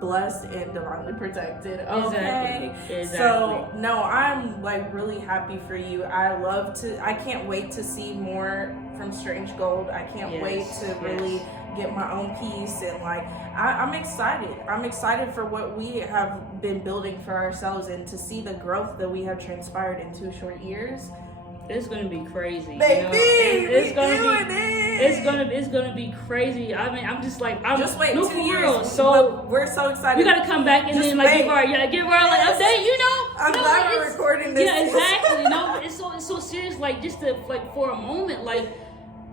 blessed and divinely protected. Okay. Exactly. So no, I'm really happy for you. I can't wait to see more from Strange Gold. I can't wait to really get my own piece, and I'm excited for what we have been building for ourselves, and to see the growth that we have transpired in 2 short years. It's gonna be crazy. Baby, it's gonna be crazy. I mean, I'm just like, just wait 2 years. Real. So we're so excited. We gotta come back and just then like wait. give our like update. I'm glad we're recording this. Yeah, exactly. No, it's so serious. Like just to like for a moment, like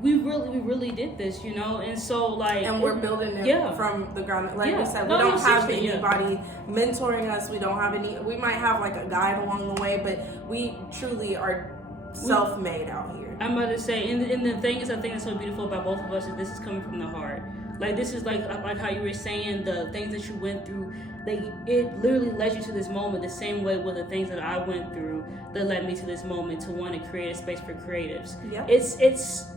we really did this, and so like, and we're building it from the ground. Like we said, we don't have anybody mentoring us. We don't have any. We might have like a guide along the way, but we truly are self-made out here. I'm about to say, and the thing is, I think that's so beautiful about both of us is this is coming from the heart. Like this is like how you were saying the things that you went through. Like it literally led you to this moment the same way with the things that I went through that led me to this moment to want to create a space for creatives. Yep. It's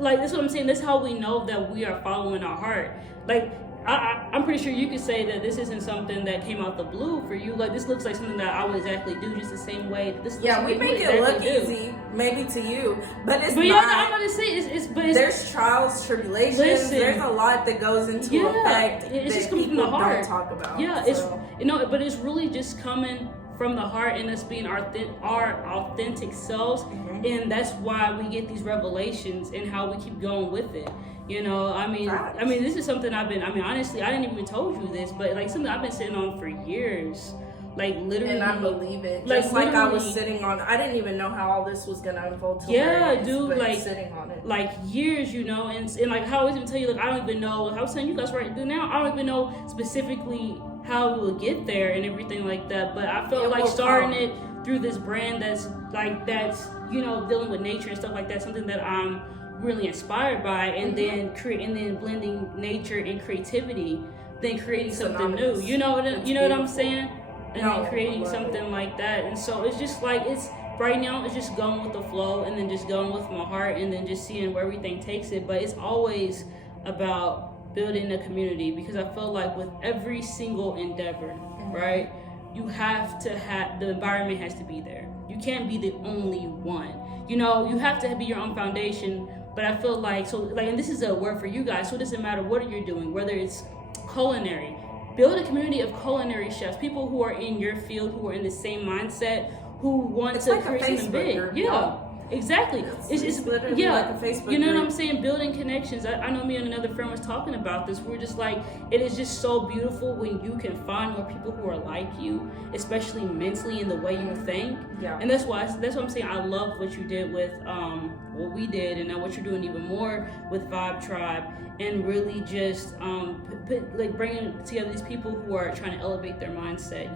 like that's what I'm saying. That's how we know that we are following our heart. Like I'm pretty sure you could say that this isn't something that came out the blue for you. Like this looks like something that I would exactly do just the same way. We make it look easy, maybe to you, but it's not. Yeah, I'm gonna say there's trials, tribulations. Listen, there's a lot that goes into effect it's that just coming people from the heart. Don't talk about. Yeah, but it's really just coming from the heart and us being our authentic selves, and that's why we get these revelations and how we keep going with it. I mean, this is something honestly, I didn't even told you this, but like something I've been sitting on for years, like literally. And I believe it. Just like I was sitting on, I didn't even know how all this was gonna unfold. Like sitting on it, like years, and like how I was even tell you, like I don't even know. I was telling you guys right now, I don't even know specifically how we will get there and everything like that. But I felt like starting it through this brand that's dealing with nature and stuff like that, something that I'm really inspired by, and then blending nature and creativity, then creating something new. You know what I'm saying? And then creating something like that. And so it's just like right now it's just going with the flow and then just going with my heart and then just seeing where everything takes it. But it's always about building a community, because I feel like with every single endeavor, right, you have to have the environment has to be there. You can't be the only one. You have to be your own foundation. But I feel like and this is a word for you guys, so it doesn't matter what you're doing, whether it's culinary, build a community of culinary chefs, people who are in your field, who are in the same mindset, who want to create something big. Exactly. It's literally like a Facebook group. What I'm saying? Building connections. I know me and another friend was talking about this. We're just like, it is just so beautiful when you can find more people who are like you, especially mentally in the way you think. Yeah. And that's what I'm saying. I love what you did with what we did, and now what you're doing even more with Vibe Tribe, and really just bringing together these people who are trying to elevate their mindset.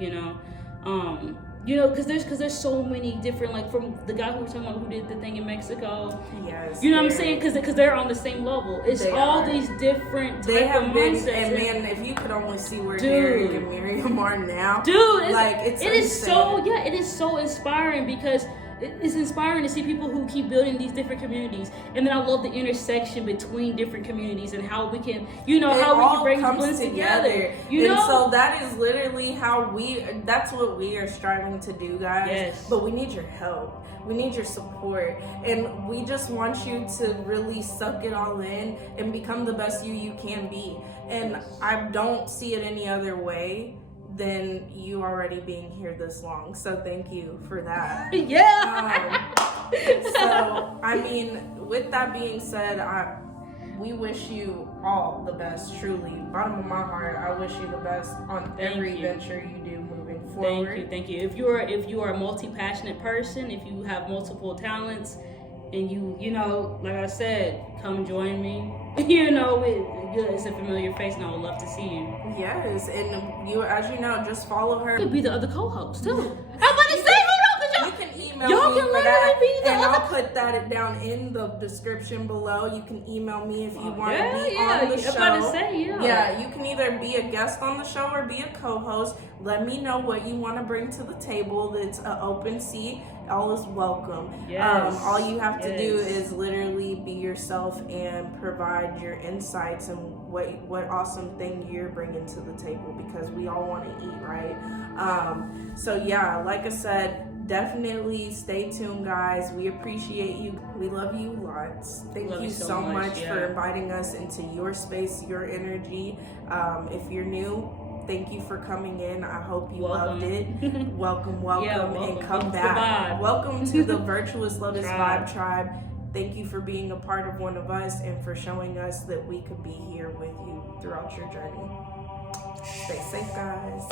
Because there's so many different, like from the guy who we're talking about who did the thing in Mexico. Yes. What I'm saying? Because they're on the same level. It's all these different type of mindsets. And man, if you could only see where Derek and Miriam are now. Dude, it is so inspiring, because it's inspiring to see people who keep building these different communities. And then I love the intersection between different communities and how we can, how we can bring things together. And so that is literally that's what we are striving to do, guys. Yes. But we need your help. We need your support. And we just want you to really suck it all in and become the best you can be. And I don't see it any other way than you already being here this long. So thank you for that. So, I mean, with that being said, we wish you all the best, truly. Bottom of my heart, I wish you the best on every venture you do moving forward. Thank you. If you are a multi-passionate person, if you have multiple talents, and like I said, come join me. It's a familiar face, and I would love to see you. Yes, and you, as you know, just follow her. You could be the other co-host too. I'm about to say, you can email me for that, and I'll put that down in the description below. You can email me if you want to be on the show. I'm about to say, Yeah, you can either be a guest on the show or be a co-host. Let me know what you want to bring to the table. It's an open seat. All is welcome. Yes. All you have to do is literally be yourself and provide your insights and what awesome thing you're bringing to the table, because we all want to eat, right? So yeah, like I said, definitely stay tuned, guys. We appreciate you. We love you lots. Thank you so much for inviting us into your space, your energy. If you're new, Thank you for coming in. I hope you Welcome. loved it. Welcome, Yeah, welcome. and come Welcome to back. the vibe. Welcome to the Virtuous Lotus Tribe. Vibe Tribe. Thank you for being a part of one of us and for showing us that we could be here with you throughout your journey. Stay safe, guys.